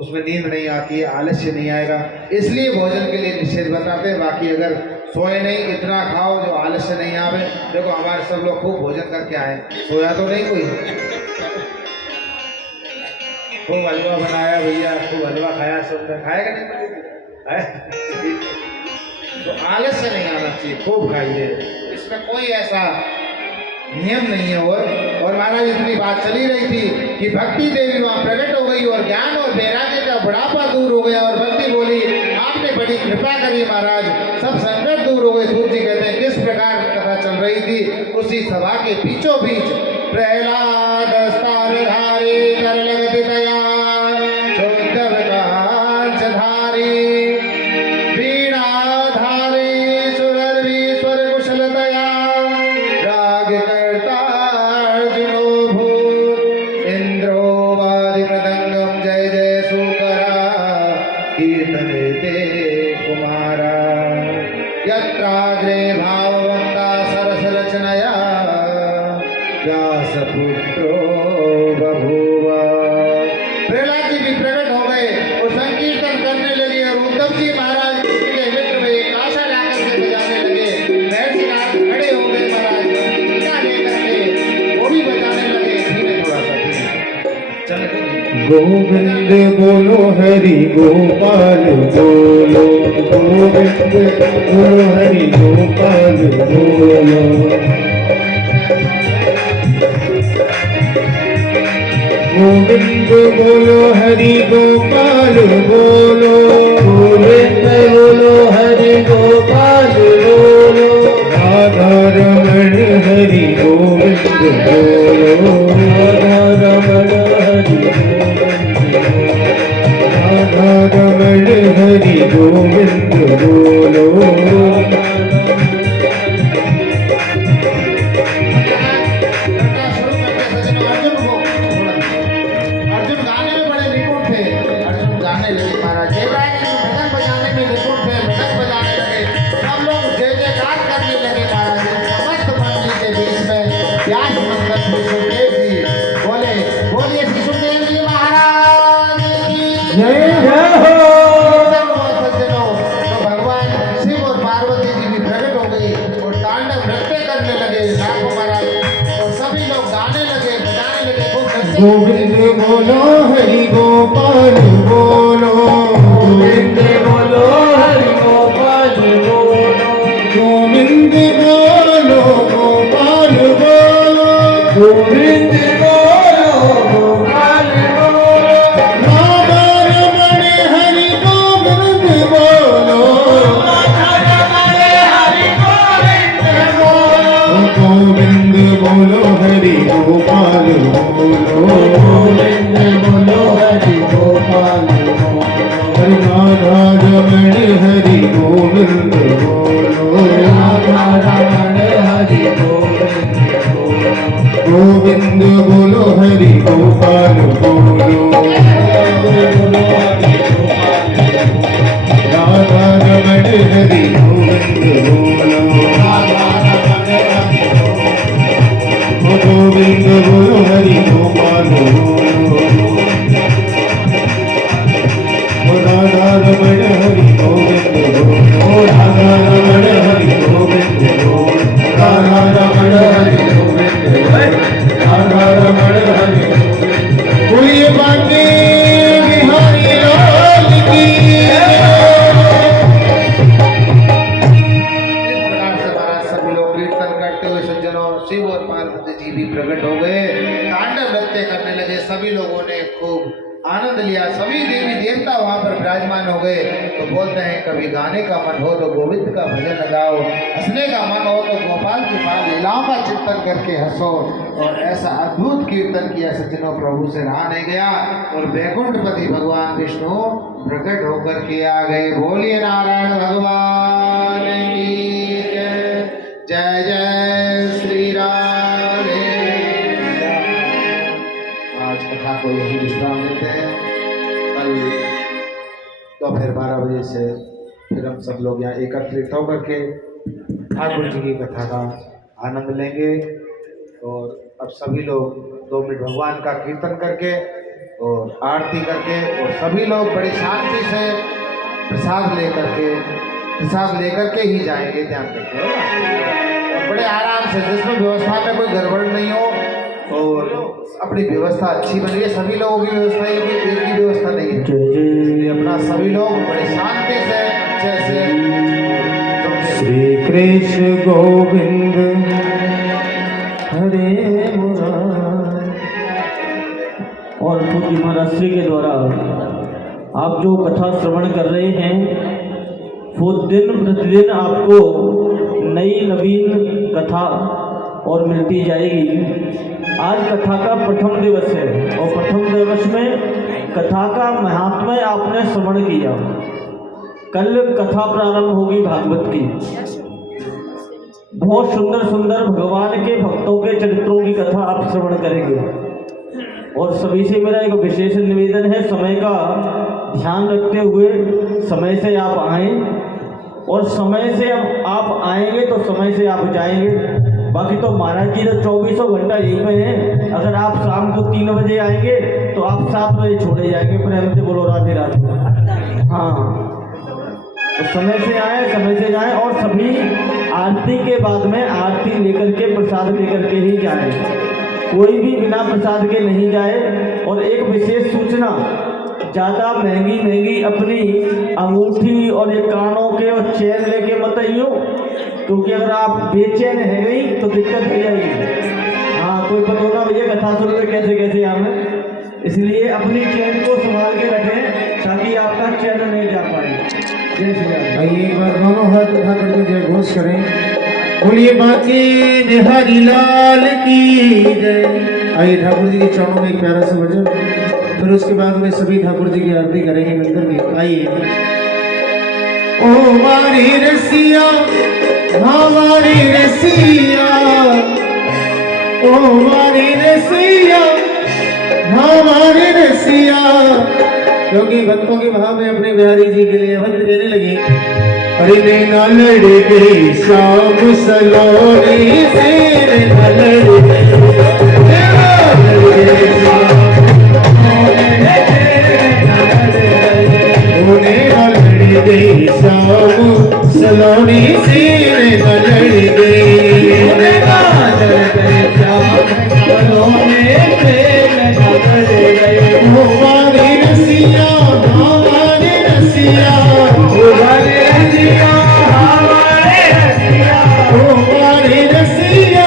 उसमें नींद नहीं आती है, आलस्य नहीं आएगा, इसलिए भोजन के लिए निषेध बताते हैं। बाकी अगर सोए नहीं, इतना खाओ जो आलस्य नहीं आवे। देखो हमारे सब लोग खूब भोजन करके आए, सोया तो नहीं कोई, खूब हलवा बनाया भैया, खूब हलवा खाया, सब खाएगा नहीं तो आलस्य नहीं आना चाहिए, खूब खाइए, इसमें कोई ऐसा नियम नहीं है। और महाराज इतनी बात चली रही थी कि भक्ति देवी वहां प्रकट हो गई और ज्ञान और वैराग्य का बुढ़ापा दूर हो गया, और भक्ति बोली आपने बड़ी कृपा करी महाराज, सब संकट दूर हो गए। सूत जी कहते हैं किस प्रकार कथा चल रही थी, उसी सभा के बीचों बीच प्रहलाद धारी कर लगति दया चौद्धव कांचधारी वीणाधारी सुरर्वीश्वर कुशल दया राग करता अर्जुनो भूत इंद्रो वादि मृदंगम जय जय सुकरा कीर्तनते कुमारा यत्राग्रे भाववक्ता सरस रचनया व्यासपुत्रो बभूवा। प्रहलाद जी भी प्रकट हो गए और संकीर्तन करने लगे, और उद्धव जी महाराज के मित्र में एक आशा लाकर के बजाने लगे। महर्षि नारद खड़े हो गए महाराज, विदा लेकर के वो भी बजाने लगे। धीरे थोड़ा सा चले गोविंद बोलो हरि गोपाल बोलो, गोविंद बोलो हरि गोपाल बोलो, गोविंद बोलो हरि गोपाल बोलो, गोविंद बोलो हरि गोपाल बोलो, राधा रमण हरि गोविंद बोलो, राधा रमण हरि राधा रमण हरि गोविंद बोलो। गोविंद बोलो हरि गोपाल बोलो, गोविंद बोलो हरि गोपाल बोलो, गोविंद बोलो गोपाल बोलो, गोविंद बोलो गोपाल बोलो, राधा रमण हरि गोविंद बोलो, राधा रमण हरि गोविंद बोलो, गोविंद बोलो हरि गोपाल बोलो, गोविंद बोलो हरि गोपाल बोलो, राधा रमण हरि गोविंद बोलो, राधा रमण हरि गोविंद बोलो, गोविंद बोलो हरि गोपाल बोलो, राधा रमण हरि गोविंद बोलो, राधा रमण गोविंद बोलो हरि गोपाल बोलो राधा रमण हरि गोविंद बोलो राधा रमण हरि गोविंद बोलो राधा रमण हरि गोविंद बोलो राधा रमण हरि बोलिए बांके बिहारी लाल की सभी लोग कीर्तन करते हुए सज्जनों शिव और पार्वती जी भी प्रकट हो गए, तांडव नृत्य करने लगे। सभी लोगों ने खूब आनंद लिया, सभी देवी देवता वहां पर विराजमान हो गए। तो बोलते हैं कभी गाने का मन हो तो गोविंद का भजन गाओ, हंसने का मन हो तो गोपाल की बाल लीलाओं का चिंतन करके हंसो। और ऐसा अद्भुत कीर्तन किया सज्जनों, प्रभु से रहा नहीं गया और वैकुंठपति भगवान विष्णु प्रकट होकर के आ गए। बोलिए नारायण भगवान की जय, जय श्री राधे। आज कथा को यही विश्राम देते हैं। कल दोपहर 12 बजे से फिर हम सब लोग यहाँ एकत्रित होकर के ठाकुर जी की कथा का आनंद लेंगे। और अब सभी लोग 2 मिनट भगवान का कीर्तन करके और आरती करके और सभी लोग बड़ी शांति से प्रसाद लेकर के ही जाएंगे। ध्यान रखिए और बड़े आराम से, जिसमें व्यवस्था में कोई गड़बड़ नहीं हो और अपनी व्यवस्था अच्छी बनी है। सभी लोगों की व्यवस्था है, कोई एक की व्यवस्था नहीं है, इसलिए अपना सभी लोग बड़े शांति से अच्छे से। श्री कृष्ण गोविंद हरे मुरारी। और पूज्य महाराज श्री के द्वारा आप जो कथा श्रवण कर रहे हैं वो दिन प्रतिदिन आपको नई नवीन कथा और मिलती जाएगी। आज कथा का प्रथम दिवस है और प्रथम दिवस में कथा का महात्म्य आपने श्रवण किया। कल कथा प्रारंभ होगी भागवत की। बहुत सुंदर सुंदर भगवान के भक्तों के चरित्रों की कथा आप श्रवण करेंगे। और सभी से मेरा एक विशेष निवेदन है, समय का ध्यान रखते हुए समय से आप आएँ और समय से आप आएंगे तो समय से आप जाएंगे। बाकी तो महाराज जी तो 24 घंटा यहीं पे हैं। अगर आप शाम को 3 बजे आएंगे तो आप 7 बजे छोड़े जाएंगे। प्रेम से बोलो राधे राधे। हाँ, तो समय से आए, समय से जाएं और सभी आरती के बाद में आरती लेकर के प्रसाद लेकर के ही जाएं। कोई भी बिना प्रसाद के नहीं जाए। और एक विशेष सूचना, ज़्यादा महंगी अपनी अंगूठी और ये कानों के और चेन लेके मत आइयो, क्योंकि अगर आप बेचैन है गई तो दिक्कत हो जाएगी। हाँ, कोई पता होगा भैया कथा सुन रहे कैसे कैसे हमें, इसलिए अपनी चेन को संभाल के रखें ताकि आपका चैन नहीं जा पाए। जय श्री राम। आइए एक बार दोनों हाथ उठा करके जय घोष करें। बोलिए बांके बिहारी लाल की जय। आइए ठाकुर जी के चरणों में एक प्यारा सा भजन, फिर उसके बाद में सभी ठाकुर जी की आरती करेंगे मिलकर के। आइए। ओ मारी रसिया हमारी रसिया, ओ मारी रसिया हमारी रसिया, क्योंकि भक्तों के भाव में अपने बिहारी जी के लिए अवंत देने लगे। अरे नैना लड़ गई शाम सलोनी से, नैना लड़ गई गई शाम सलोनी से, नैना लड़ गई हमारी रसिया हमारी रसिया, हमारी रसिया हमारी रसिया, हमारी रसिया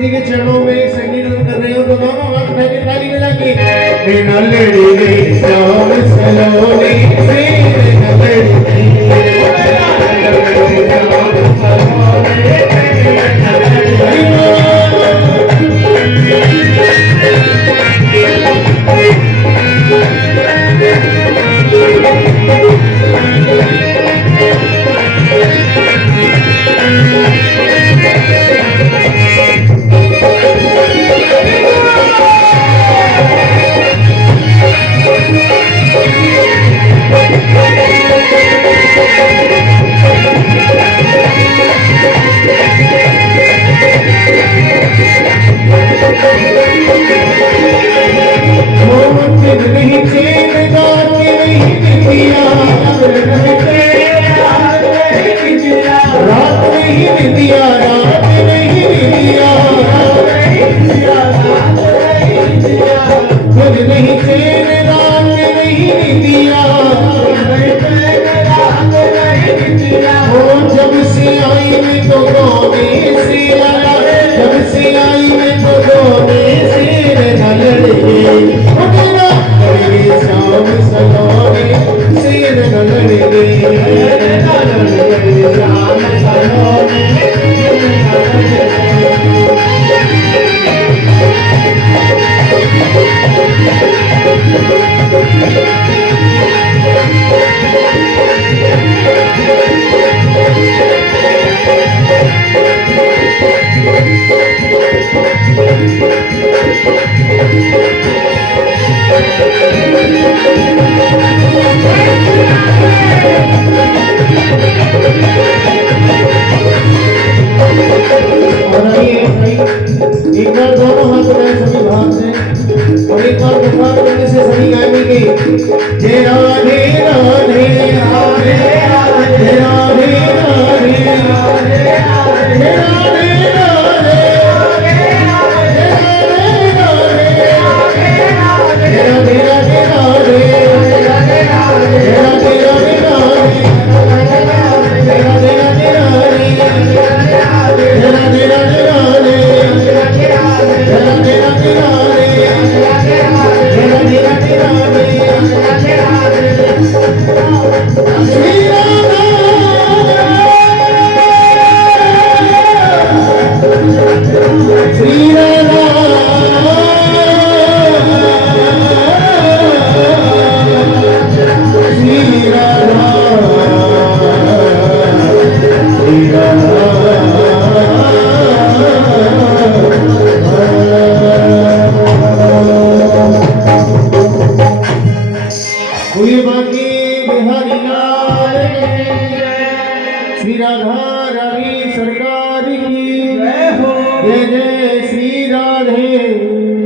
जी के चरणों में संगीत कर रहे हो तो दोनों हाथ उठा के ताली बजा के बिना लड़ी गई श्याम सलोनी से बिना लड़ी एक बार दोनों हाथ उठाए सभी भाव से और एक बार मुखार करने से सभी गाएंगे कि जय राधे राधे राधे राधे राधे राधे राधे राधे श्री राधा रानी सरकार की जय हो, जय जय श्री राधे।